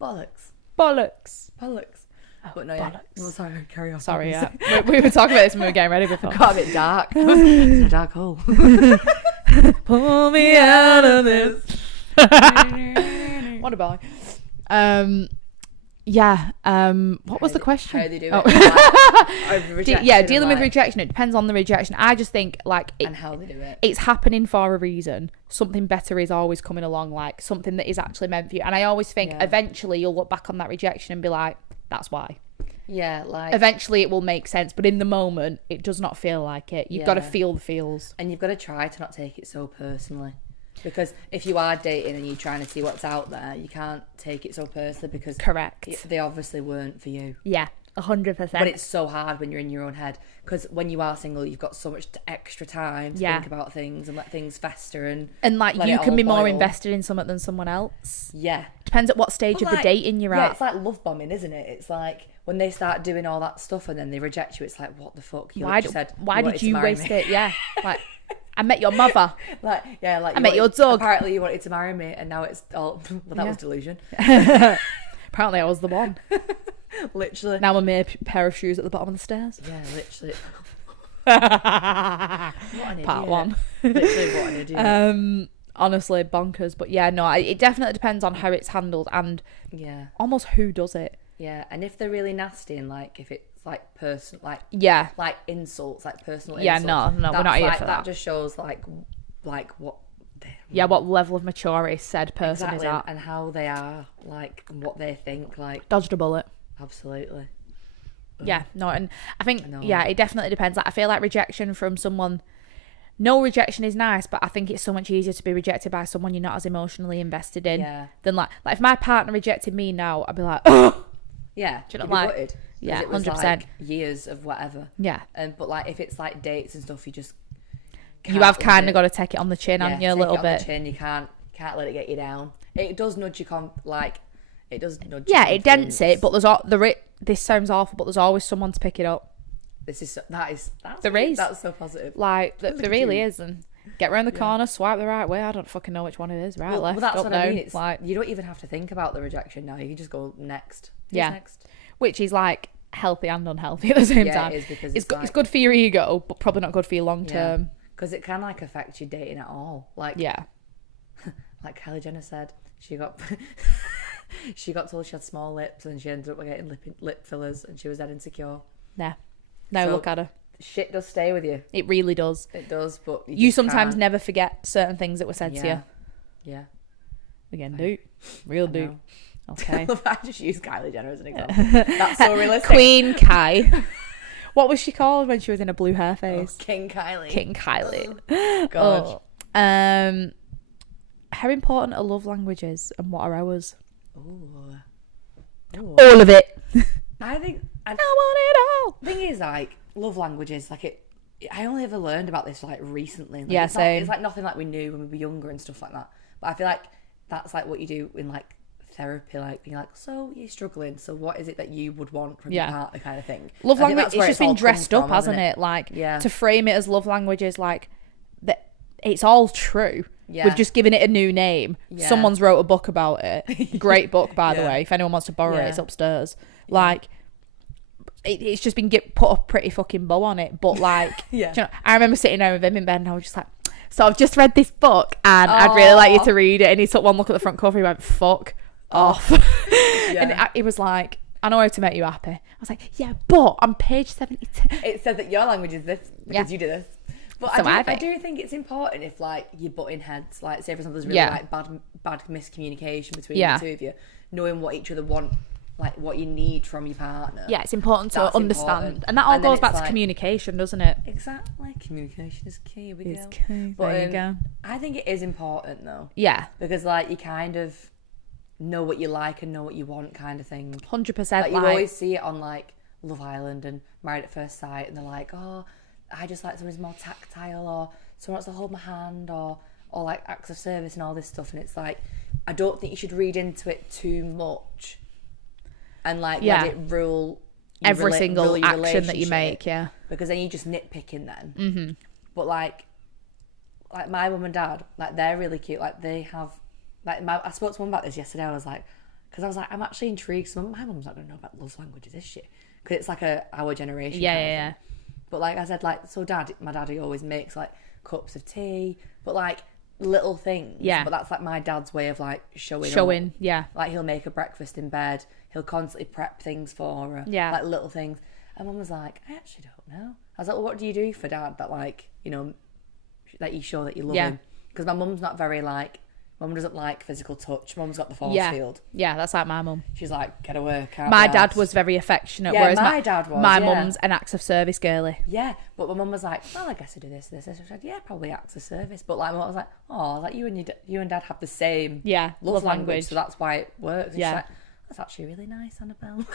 Bollocks. Bollocks. Bollocks. Oh, but no, bollocks. Well, sorry, carry on. Sorry, yeah. we were talking about this when we were getting ready before. It got a bit dark. It's a dark hole. Pull me out of this. What a boy. Yeah. What was the question? How they do it. Dealing with rejection. It depends on the rejection. I just think and how they do it. It's happening for a reason. Something better is always coming along, like something that is actually meant for you. And I always think eventually you'll look back on that rejection and be like, that's why. Yeah, like eventually it will make sense, but in the moment it does not feel like it. You've got to feel the feels. And you've got to try to not take it so personally. Because if you are dating and you're trying to see what's out there, you can't take it so personally because correct, they obviously weren't for you. Yeah, 100%. But it's so hard when you're in your own head because when you are single, you've got so much extra time to think about things and let things fester and like you can be more invested in something than someone else. Yeah, depends at what stage of the dating you're at. Yeah, it's like love bombing, isn't it? It's like when they start doing all that stuff and then they reject you. It's like, what the fuck? Why did you waste it? Yeah, like I met your mother. I met your dog. Apparently, you wanted to marry me, and now it's all. Well, that was delusion. Apparently, I was the one. Literally. Now I'm a pair of shoes at the bottom of the stairs. Yeah, literally. What an idiot. Part 1. Literally, what an idiot. Honestly, bonkers. But yeah, no, it definitely depends on how it's handled and almost who does it. Yeah, and if they're really nasty and like if it's like personal, like like insults, like personal insults. Yeah, no, we're not here for that. That just shows like what. What level of maturity said person is at and how they are, like, and what they think, like. Dodged a bullet. Absolutely. Yeah, no, and I think it definitely depends. Like, I feel like rejection from someone. No, rejection is nice, but I think it's so much easier to be rejected by someone you're not as emotionally invested in than like if my partner rejected me now, I'd be like, oh. Yeah, do you know, like, gutted, yeah, 100%. Like years of whatever. Yeah, but like if it's like dates and stuff, you just you have kind of got to take it on the chin, haven't you? A little bit. The chin. You can't let it get you down. It does nudge your it does nudge. Yeah, it dents it, but this sounds awful, but there's always someone to pick it up. That's so positive. Like there really is, and get round the corner, swipe the right way. I don't fucking know which one it is, right, left, that's up, what down. I mean. It's like you don't even have to think about the rejection now. You can just go next. Next? Which is like healthy and unhealthy at the same time. It is because it's good for your ego, but probably not good for your long term. Because it can like affect your dating at all. Like like Kylie Jenner said, she got told she had small lips and she ended up getting lip fillers and she was dead insecure. Yeah. No, so, look at her. Shit does stay with you. It really does. It does, but you sometimes never forget certain things that were said to you. Yeah. Again, do. Real do. Okay. I just use Kylie Jenner as an example. That's so realistic. Queen Kai. What was she called when she was in a blue hair phase? King Kylie. King Kylie. Oh, God. How important are love languages and what are ours? Ooh. All of it. I think I want it all. The thing is, like, love languages, like it. I only ever learned about this like recently. Like, yeah, same. It's like nothing like we knew when we were younger and stuff like that. But I feel like that's like what you do in like therapy, like being like, so you're struggling, so what is it that you would want from your partner, kind of thing. Love language, it's just been dressed up, hasn't it? Like, to frame it as love languages, like that, it's all true. We've just given it a new name. Someone's wrote a book about it. Great book, by the way. If anyone wants to borrow it, it's upstairs. Like, it's just been put a pretty fucking bow on it. But like, do you know, I remember sitting there with him in bed and I was just like, so I've just read this book and I'd really like you to read it. And he took one look at the front cover. He went, fuck off. And he was like, I know how to make you happy. I was like, yeah, but on page 72 it says that your language is this because you do this. But so I do think it's important if like you're butting heads, like say for example there's really like bad miscommunication between the two of you, knowing what each other want, like what you need from your partner. Yeah, it's important to understand. And that all goes back to communication, doesn't it? Exactly. Communication is key. It's key. But, there you go. I think it is important though. Yeah. Because like you kind of know what you like and know what you want, kind of thing. 100%. Like you always see it on like Love Island and Married at First Sight, and they're like, oh, I just like someone who's more tactile, or someone wants to hold my hand, or like acts of service and all this stuff. And it's like, I don't think you should read into it too much and like let it rule every single action that you make. Because then you're just nitpicking then. But like my mum and dad, like they're really cute. Like they have, like I spoke to mum about this yesterday. I was like, because I was like, I'm actually intrigued. So my mum's not going to know about love languages, is she? Because it's like our generation. Yeah. But like I said, like, so my daddy always makes like cups of tea, but like little things. Yeah. But that's like my dad's way of like showing up. Yeah. Like he'll make her breakfast in bed. He'll constantly prep things for her. Yeah. Like little things. And mum was like, I actually don't know. I was like, well, what do you do for dad that like, you know, that you show that you love him? Because my mum's not very like Mum doesn't like physical touch. Mum's got the force field. Yeah, that's like my mum. She's like, get away, can't My dad was very affectionate, whereas my dad was. My mum's an acts of service girly. Yeah, but my mum was like, well, I guess I do this. I said, yeah, probably acts of service. But like, my mum was like, oh, like you and dad have the same love language, so that's why it works. And she's like, that's actually really nice, Annabelle.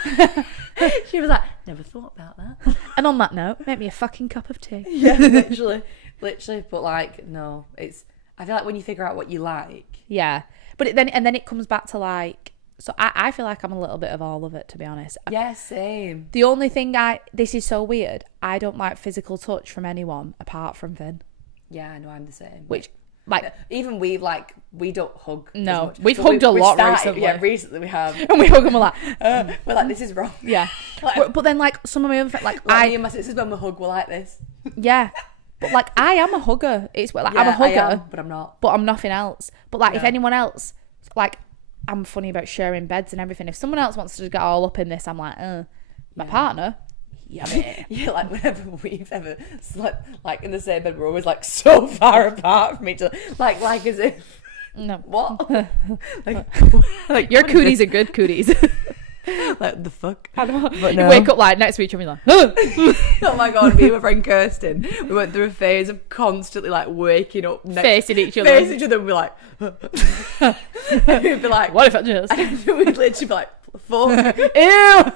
She was like, never thought about that. And on that note, make me a fucking cup of tea. Yeah, literally. But like, no, I feel like when you figure out what you like. Yeah. But then it comes back to like, so I feel like I'm a little bit of all of it, to be honest. Yeah, same. The only thing this is so weird, I don't like physical touch from anyone apart from Finn. Yeah, I know, I'm the same. Which, like, even we don't hug. No, as much. we've hugged a lot recently. Yeah, recently we have. And we hug and we're like, we're like, this is wrong. Yeah. But then like some of my other friends, like me and my sisters when we hug, we're like this. Yeah. But like I am a hugger. It's like I'm a hugger, but I'm not. But I'm nothing else. But like if anyone else, like I'm funny about sharing beds and everything. If someone else wants to get all up in this, I'm like, my partner. Yummy. Yeah, like whenever we've ever slept like in the same bed, we're always like so far apart from each other. Like as if what? like your cooties are good cooties. Like the fuck? I know. But no. You wake up like next to each other and you're like, oh my god, me and my friend Kirsten, we went through a phase of constantly like waking up facing each other and be like and we'd be like, what if I just and we'd literally be like, fuck. Ew.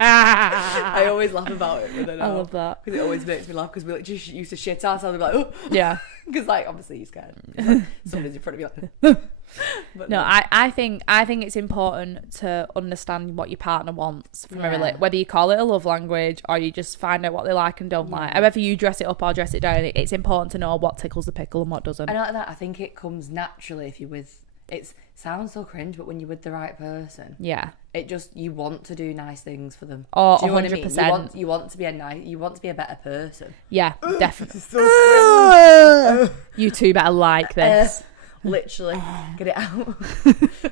I always laugh about it, but I love that because it always makes me laugh because we like just used to shit ourselves and be like, oh yeah, because like obviously you're scared. Like, somebody's in front of you like. But no, I think it's important to understand what your partner wants from a relationship, whether you call it a love language or you just find out what they like and don't like. However you dress it up or dress it down, it's important to know what tickles the pickle and what doesn't. I know that. I think it comes naturally if you're with. It sounds so cringe, but when you're with the right person, it just you want to do nice things for them. Oh, 100%. I mean? You want to be you want to be a better person. Yeah, definitely. So you two better like this. Literally, get it out.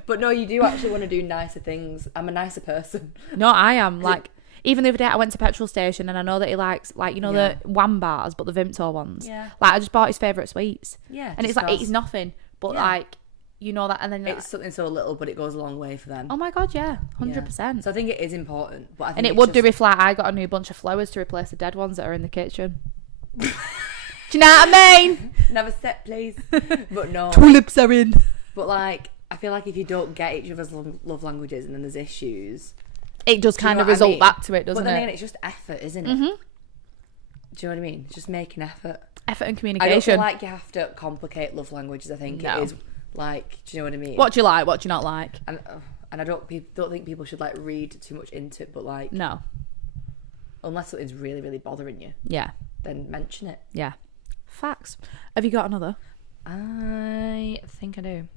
But no, you do actually want to do nicer things. I'm a nicer person. No, I am. Like, even the other day I went to petrol station and I know that he likes, like, you know, the Wham bars, but the Vimto ones. Yeah. Like, I just bought his favourite sweets. Yeah. And it's like, it's nothing. But like, you know that, and then it's something so little, but it goes a long way for them. Oh my god, yeah, 100%. So I think it is important, but I think and it would do if like I got a new bunch of flowers to replace the dead ones that are in the kitchen. Do you know what I mean? Never set, please. But no, tulips are in. But like, I feel like if you don't get each other's love languages and then there's issues, it does kind of result back to it, doesn't it? But then again, it's just effort, isn't it? Do you know what I mean? It's just making effort. Effort and communication. I don't feel like you have to complicate love languages. I think it is. Like, do you know what I mean? What do you like? What do you not like? And I don't think people should like read too much into it, but like no, unless something's really really bothering you, then mention it. Yeah, facts. Have you got another? I think I do.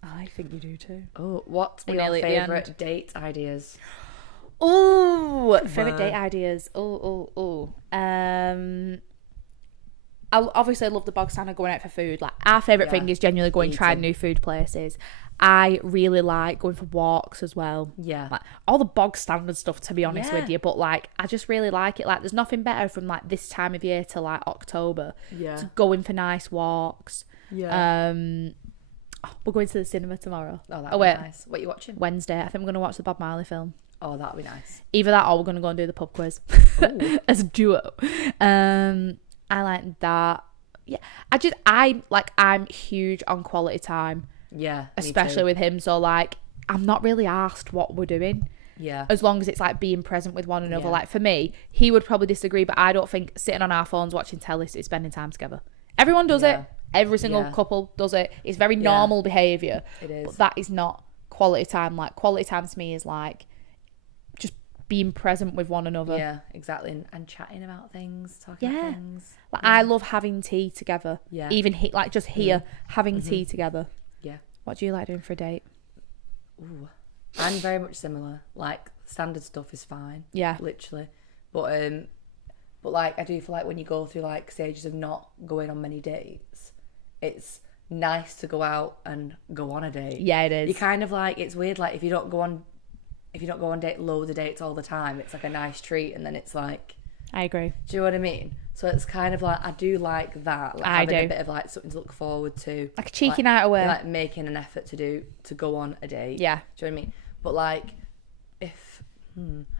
I think you do too. Oh, what are your favourite date ideas? Oh, favourite date ideas. I obviously love the bog standard going out for food. Like, our favourite thing is genuinely going trying new food places. I really like going for walks as well. Yeah. Like, all the bog standard stuff, to be honest with you. But, like, I just really like it. Like, there's nothing better from, like, this time of year to, like, October. Yeah. To going for nice walks. Yeah. We're going to the cinema tomorrow. Oh, that'd be nice. What are you watching? Wednesday. I think we're going to watch the Bob Marley film. Oh, that'd be nice. Either that or we're going to go and do the pub quiz. As a duo. I like that. Yeah. I'm huge on quality time. Yeah. Especially with him. So like, I'm not really asked what we're doing. Yeah. As long as it's like being present with one another. Yeah. Like for me, he would probably disagree, but I don't think sitting on our phones watching telly is spending time together. Everyone does it. Every single couple does it. It's very normal behaviour. It is. But that is not quality time. Like, quality time to me is like just being present with one another. Yeah, exactly. And chatting about things, talking about things. Like, I love having tea together. Yeah. Even just here, having tea together. Yeah. What do you like doing for a date? Ooh, I'm very much similar. Like, standard stuff is fine. Yeah. Literally. But like, I do feel like when you go through like stages of not going on many dates, it's nice to go out and go on a date. Yeah, it is. You kind of like, it's weird, like if you don't go on loads of dates all the time, it's like a nice treat, and then it's like, I agree. Do you know what I mean? So it's kind of like, I do like that. Like having a bit of like something to look forward to. Like a cheeky night away. Like making an effort to go on a date. Yeah. Do you know what I mean? But like,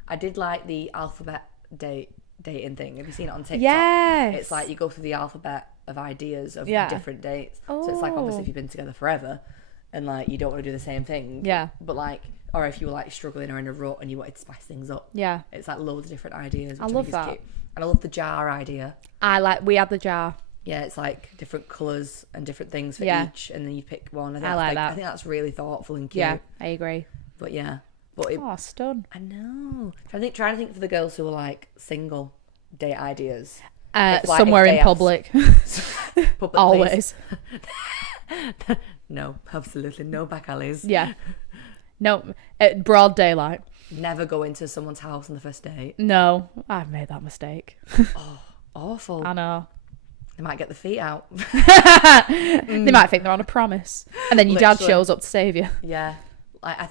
I did like the alphabet dating thing. Have you seen it on TikTok? Yes. It's like you go through the alphabet of ideas of different dates. So it's like, obviously if you've been together forever and like you don't want to do the same thing. Yeah. But like, or if you were like struggling or in a rut and you wanted to spice things up. Yeah. It's like loads of different ideas. I love that. Cute. And I love the jar idea. We had the jar. Yeah, it's like different colours and different things for each, and then you pick one. I like that. I think that's really thoughtful and cute. Yeah, I agree. But yeah. Stun. I know. Trying to think for the girls who are like single date ideas. Somewhere in public. Public always. No, absolutely no back alleys. Yeah. No, broad daylight. Never go into someone's house on the first date. No, I've made that mistake. Oh, awful. I know. They might get the feet out. They might think they're on a promise, and then your dad shows up to save you. Yeah, I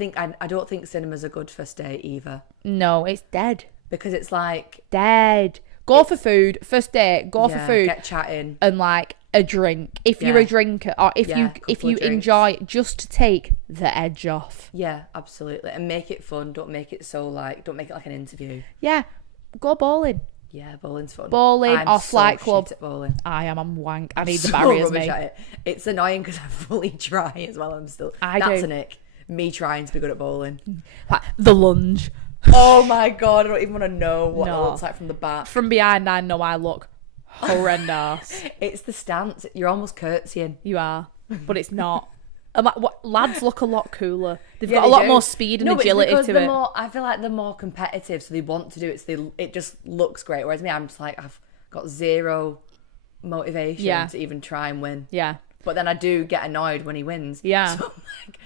don't think cinemas are good first date either. No, it's dead. Because it's like dead. Go for food. First date, go for food. Get chatting. And like a drink. If you're a drinker, or if you enjoy it, just to take the edge off. Yeah, absolutely. And make it fun. Don't make it like an interview. Yeah. Go bowling. Yeah, bowling's fun. Bowling or flight club. At bowling. I'm wank. I need the barriers, mate. At it. It's annoying because I'm fully dry as well. That's an ick. Me trying to be good at bowling. Like the lunge. Oh my god, I don't even want to know what it looks like from the back. From behind, I know I look horrendous. It's the stance. You're almost curtsying. You are, but it's not. Lads look a lot cooler. They've got a lot more speed and agility to it. I feel like they're more competitive, so they want to do it. So it just looks great. Whereas me, I'm just like, I've got zero motivation to even try and win. Yeah. But then I do get annoyed when he wins. Yeah. So I'm like,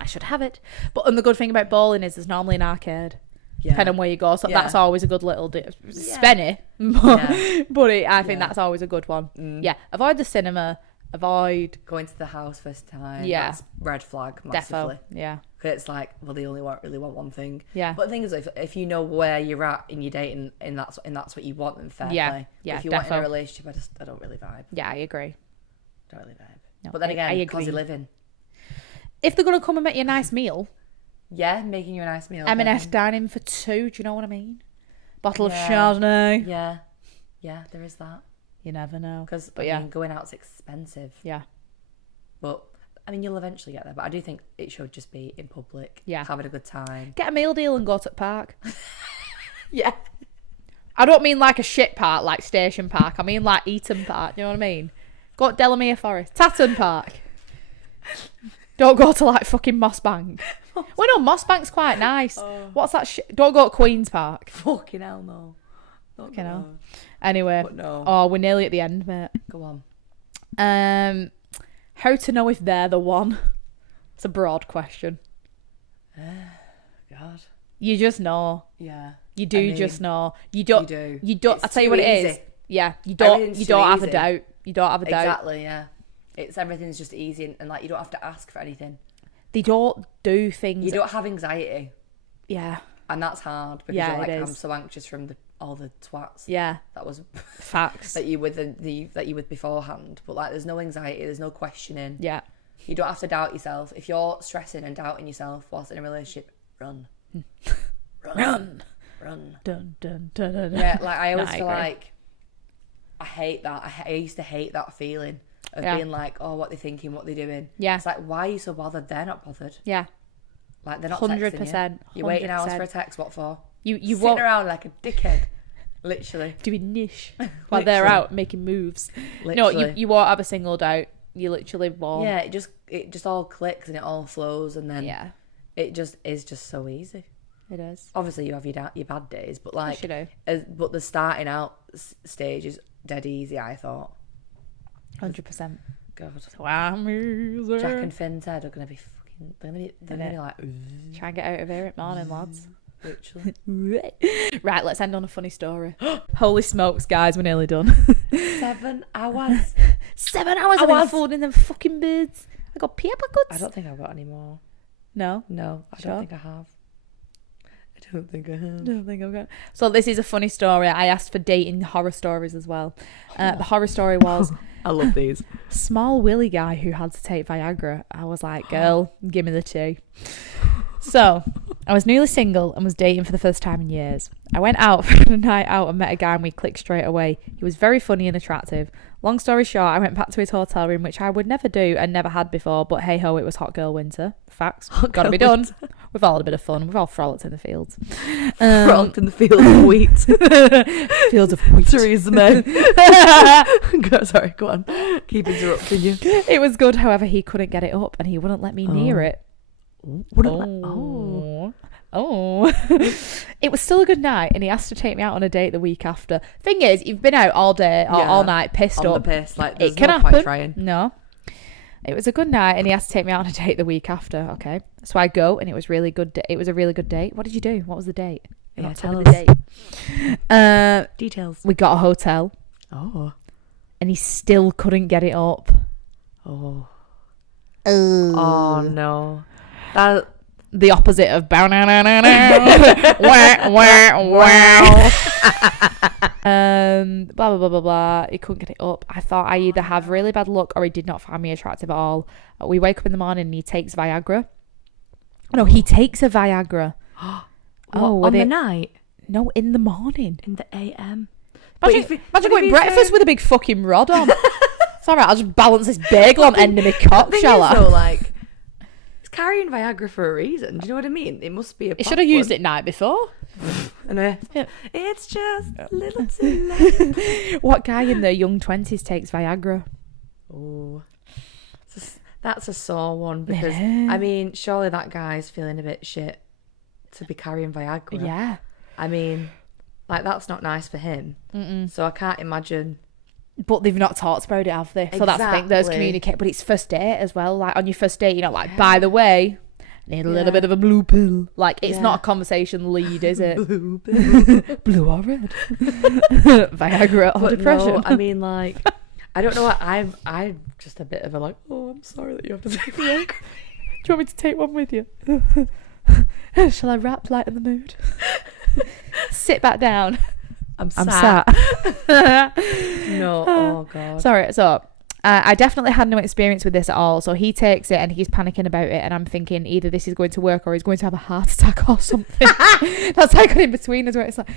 I should have it. And the good thing about bowling is there's normally an arcade. Depending on where you go. So that's always a good little spenny. But I think that's always a good one. Yeah. Avoid the cinema. Avoid going to the house first time. Yeah. That's red flag massively. Defo. Yeah. Because it's like, well, they only really want one thing. Yeah. But the thing is, if you know where you're at in your dating and that's what you want, then fair play. Yeah. But if you want in a relationship, I don't really vibe. Yeah, I agree. Don't really vibe. No, but then again, because you're living. If they're going to come and make you a nice meal. Yeah, making you a nice meal. M&S dining for two, do you know what I mean? Bottle of Chardonnay. Yeah. Yeah, there is that. You never know. Because, going out's expensive. Yeah. But, I mean, you'll eventually get there. But I do think it should just be in public. Yeah. Having a good time. Get a meal deal and go to the park. Yeah. I don't mean like a shit park, like Station Park. I mean like Eaton Park, you know what I mean? Go to Delamere Forest. Tatton Park. Don't go to like fucking Moss Bank. Well, no, Moss Bank's quite nice. What's that shit? Don't go to Queen's Park. Fucking hell, no. Fucking hell. Anyway. But no. Oh, we're nearly at the end, mate. Go on. How to know if they're the one? It's a broad question. God. You just know. Yeah. You do just know. You don't. I'll tell you what it is. Yeah. You don't have a doubt. You don't have a doubt. Exactly, yeah. Everything's just easy and like you don't have to ask for anything. They don't do things. You don't have anxiety. Yeah. And that's hard because you're like, I'm so anxious from all the twats. Yeah. That was facts. that you with that you with beforehand. But like there's no anxiety, there's no questioning. Yeah. You don't have to doubt yourself. If you're stressing and doubting yourself whilst in a relationship, run. Run. Dun, dun, dun, dun. Yeah, like I always feel like I hate that. I used to hate that feeling of being like, oh, what they're thinking, what they're doing. Yeah. It's like, why are you so bothered? They're not bothered. Yeah. Like, they're not 100%. texting you. You're waiting hours for a text. What for? You sitting won't... around like a dickhead. Literally. Doing niche. While they're out making moves. Literally. No, you won't have a single doubt. You literally won't. Yeah, it just all clicks and it all flows and then it just is just so easy. It is. Obviously, you have your bad days, but like, yes, you do. But the starting out stage is dead easy, I thought. 100%. God. So Jack and Finn's head are gonna be fucking. They're gonna be like. Try and get out of here at morning, lads. Literally. Right, let's end on a funny story. Holy smokes, guys, we're nearly done. 7 hours. 7 hours I've been folding them fucking birds. I got paper cuts. I don't think I've got any more. No? No, I don't think I have. I Don't think I have. Don't think I've got. So this is a funny story. I asked for dating horror stories as well. The horror story was I love these. Small willy guy who had to take Viagra. I was like, girl, give me the tea. So I was newly single and was dating for the first time in years. I went out for a night out and met a guy and we clicked straight away. He was very funny and attractive. Long story short, I went back to his hotel room, which I would never do and never had before, but hey ho, it was hot girl winter. Facts. Gotta be done. We've all had a bit of fun. We've all frolicked in the fields. Frolicked in the fields of wheat. Fields of wheat. Theresa May. Sorry, go on. Keep interrupting you. It was good, however, he couldn't get it up and he wouldn't let me near it. It was still a good night and he asked to take me out on a date the week after. Thing is, you've been out all day or all night pissed on up. The piss, like, there's it can no happen. point trying. No. It was a good night and he asked to take me out on a date the week after. Okay. So I go and it was really good. It was a really good date. What did you do? What was the date? Yeah, tell us. The date. Details. We got a hotel. Oh. And he still couldn't get it up. Oh. Oh no. That the opposite of bow now now now blah blah blah blah blah. He couldn't get it up. I thought I either have really bad luck or he did not find me attractive at all. We wake up in the morning and he takes Viagra. No, he takes a Viagra. On the night? No, in the morning. In the AM. Imagine going breakfast with a big fucking rod on. It's alright, I'll just balance this bagel on end of my cock, shall I? Though, like, it's carrying Viagra for a reason. Do you know what I mean? It must be a. He should have used it night before. And it's just a little too late. What guy in their young 20s takes Viagra? Oh, that's a sore one because I mean, surely that guy's feeling a bit shit to be carrying Viagra. Yeah. I mean, like, that's not nice for him. So I can't imagine. But they've not talked about it, have they? So that's the thing. There's communicate, but it's first date as well. Like on your first date, you're not like, by the way, I need a little bit of a blue pill. Like it's not a conversation lead, is it? Blue pill. Blue or red? Viagra or depression? No, I mean, like, I don't know what I'm just a bit of a like, oh, I'm sorry that you have to take Viagra. Do you want me to take one with you? Shall I rap light in the mood? Sit back down. I'm sat. No, oh god. Sorry. So I definitely had no experience with this at all. So he takes it and he's panicking about it, and I'm thinking either this is going to work or he's going to have a heart attack or something. That's like in between us where it's like,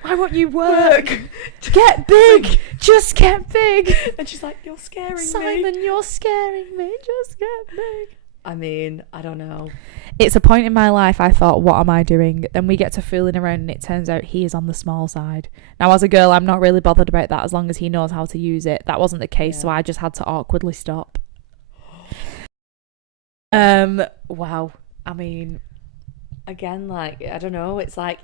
why won't you work? Get big. Just get big. And she's like, you're scaring me. Simon, you're scaring me. Just get big. I mean, I don't know. It's a point in my life I thought, what am I doing? Then we get to fooling around and it turns out he is on the small side. Now, as a girl, I'm not really bothered about that as long as he knows how to use it. That wasn't the case, so I just had to awkwardly stop. Wow. I mean, again, like, I don't know. It's like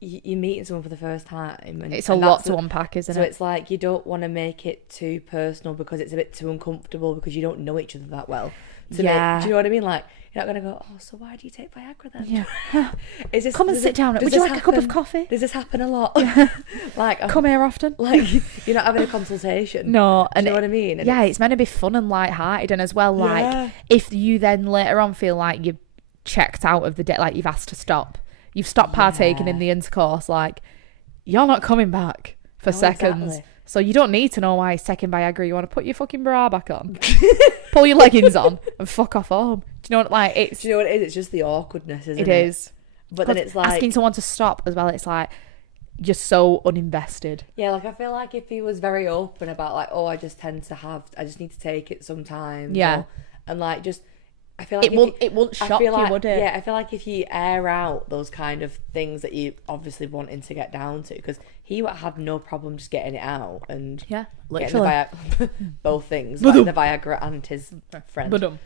you're meeting someone for the first time. And it's a lot to unpack, isn't it? So it's like you don't want to make it too personal because it's a bit too uncomfortable because you don't know each other that well. Do you know what I mean? Like, you're not going to go, oh, so why do you take Viagra then? Yeah. Come and sit down. Would you like a cup of coffee? Does this happen a lot? Like, come here often? Like, you're not having a consultation. No. Do you know what I mean? And it's meant to be fun and light-hearted, and as well, like, if you then later on feel like you've checked out of the day, like you've asked to stop, you've stopped partaking in the intercourse, like, you're not coming back for seconds. Exactly. So you don't need to know why he's taking Viagra. You want to put your fucking bra back on, pull your leggings on, and fuck off home. Do you know what? Like, it's. Do you know what it is? It's just the awkwardness, isn't it? It is. But then it's like asking someone to stop as well. It's like you're so uninvested. Yeah, like I feel like if he was very open about like, oh, I just need to take it sometimes. Yeah. And like just. I feel like it won't shock you, would it? Yeah, I feel like if you air out those kind of things that you obviously wanting to get down to, because he would have no problem just getting it out and literally both things, like the Viagra and his friend.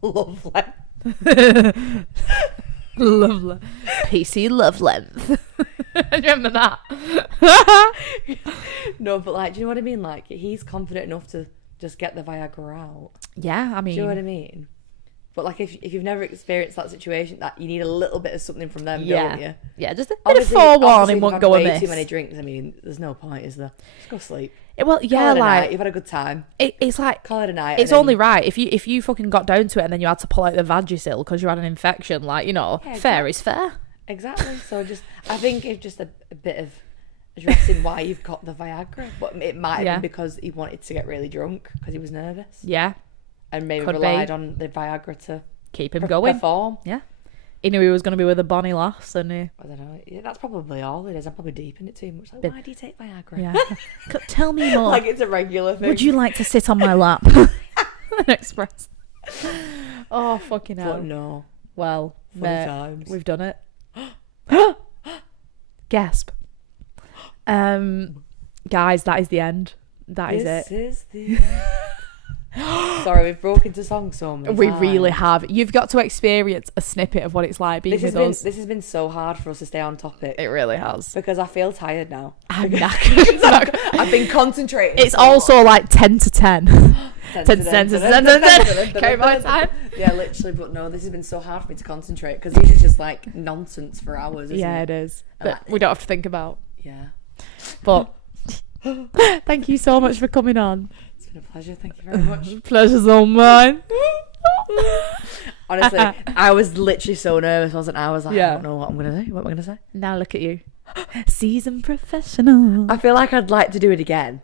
Lovely. Lovely. PC love length. Remember that? No, but like, do you know what I mean? Like, he's confident enough to just get the Viagra out. Yeah, I mean, do you know what I mean? But like if you've never experienced that situation, that you need a little bit of something from them, don't you? Yeah, just a bit of forewarning won't go amiss. Too many drinks. I mean, there's no point, is there? Just go sleep. Well, yeah, like you've had a good time. It's like call it a night. It's only right if you fucking got down to it and then you had to pull out the Vagisil because you had an infection. Like, you know, fair is fair. Exactly. So I think it's just a bit of addressing why you've got the Viagra, but it might have been because he wanted to get really drunk because he was nervous. Yeah. And maybe relied on the Viagra to keep him going. Perform. Yeah. He knew he was going to be with a bonny lass, and I don't know. Yeah, that's probably all it is. I'm probably deep in it too much. Like, why do you take Viagra? Yeah. Tell me more. Like it's a regular thing. Would you like to sit on my lap? Express. Oh, fucking hell. But no. Well, times. We've done it. Gasp. Guys, that is the end. This is the end. Sorry, we've broken into song so many times. Really have. You've got to experience a snippet of what it's like being with us. This has been so hard for us to stay on topic. It really has. Because I feel tired now. I'm knackered. I've been concentrating. It's also like 10 to 10. 10 to 10 to 10 to 10. Okay, my time. Yeah, literally. But no, this has been so hard for me to concentrate because it's just like nonsense for hours, isn't it? Yeah, it is. But we don't have to think about. Yeah. But thank you so much for coming on. It's been a pleasure. Thank you very much. Pleasure's all mine. Honestly, I was literally so nervous, wasn't I? I was like, I don't know what I'm going to do. What am I going to say? Now look at you. Seasoned professional. I feel like I'd like to do it again.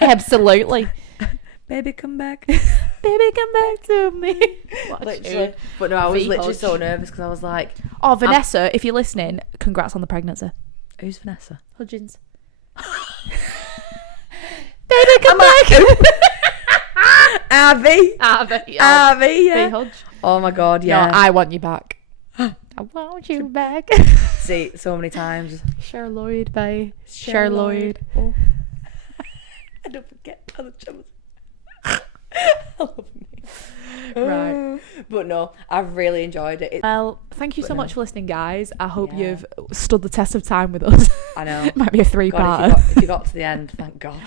Absolutely. Baby, come back. Baby, come back to me. Literally. But no, I was literally so nervous because I was like... Oh, Vanessa, if you're listening, congrats on the pregnancy. Who's Vanessa? Hudgens. Baby, come back. Abby, yeah. Hudge. Oh my God, yeah. No, I want you back. I want you back. See, so many times. Cher Lloyd by Cher Lloyd. Oh. I don't forget how the chums. I love me. Right. But no, I've really enjoyed it. Well, thank you so much for listening, guys. I hope you've stood the test of time with us. I know. It might be a 3-part. If you got to the end, thank God.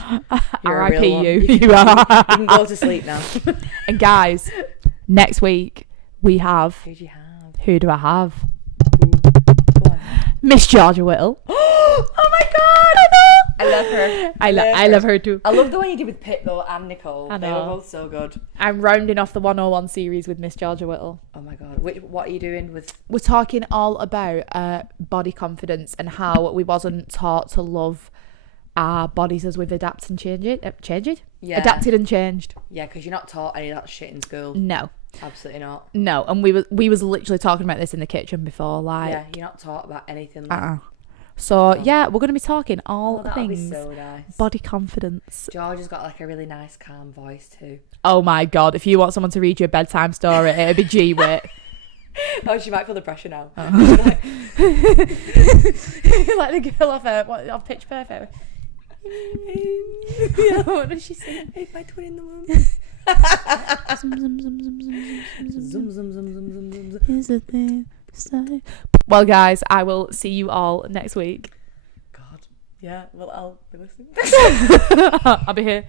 R.I.P. you. You are. You can go to sleep now. And guys, next week we have... Who do you have? Who do I have? Go on. Miss Georgia Whittle. Oh my God, I know. I love her. I love her too. I love the one you did with Pip though and Nicole. I know. They were both so good. I'm rounding off the 101 series with Miss Georgia Whittle. Oh my God. What are you doing with... We're talking all about body confidence and how we wasn't taught to love our bodies as we've adapted and changed? Yeah. Adapted and changed. Yeah, because you're not taught any of that shit in school. No. Absolutely not. No, and we was literally talking about this in the kitchen before, like... Yeah, you're not taught about anything like So, yeah, we're going to be talking all things. Be so nice. Body confidence. George has got like a really nice, calm voice too. Oh my God, if you want someone to read you a bedtime story, it'd be G-Wit. Oh, she might feel the pressure now. Like the girl off Pitch Perfect. Yeah, what does she say? Hey, my twin in the room. Zoom, zoom, zoom, zoom, zoom, zoom, zoom, zoom, zoom, zoom, zoom. Here's the thing. Well, guys, I will see you all next week. God. Yeah, well, I'll be listening. I'll be here.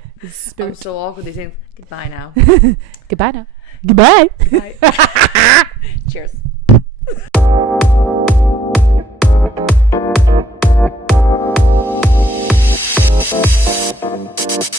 I'm so awkward. They're saying goodbye now. Goodbye now. Goodbye. Goodbye. Cheers.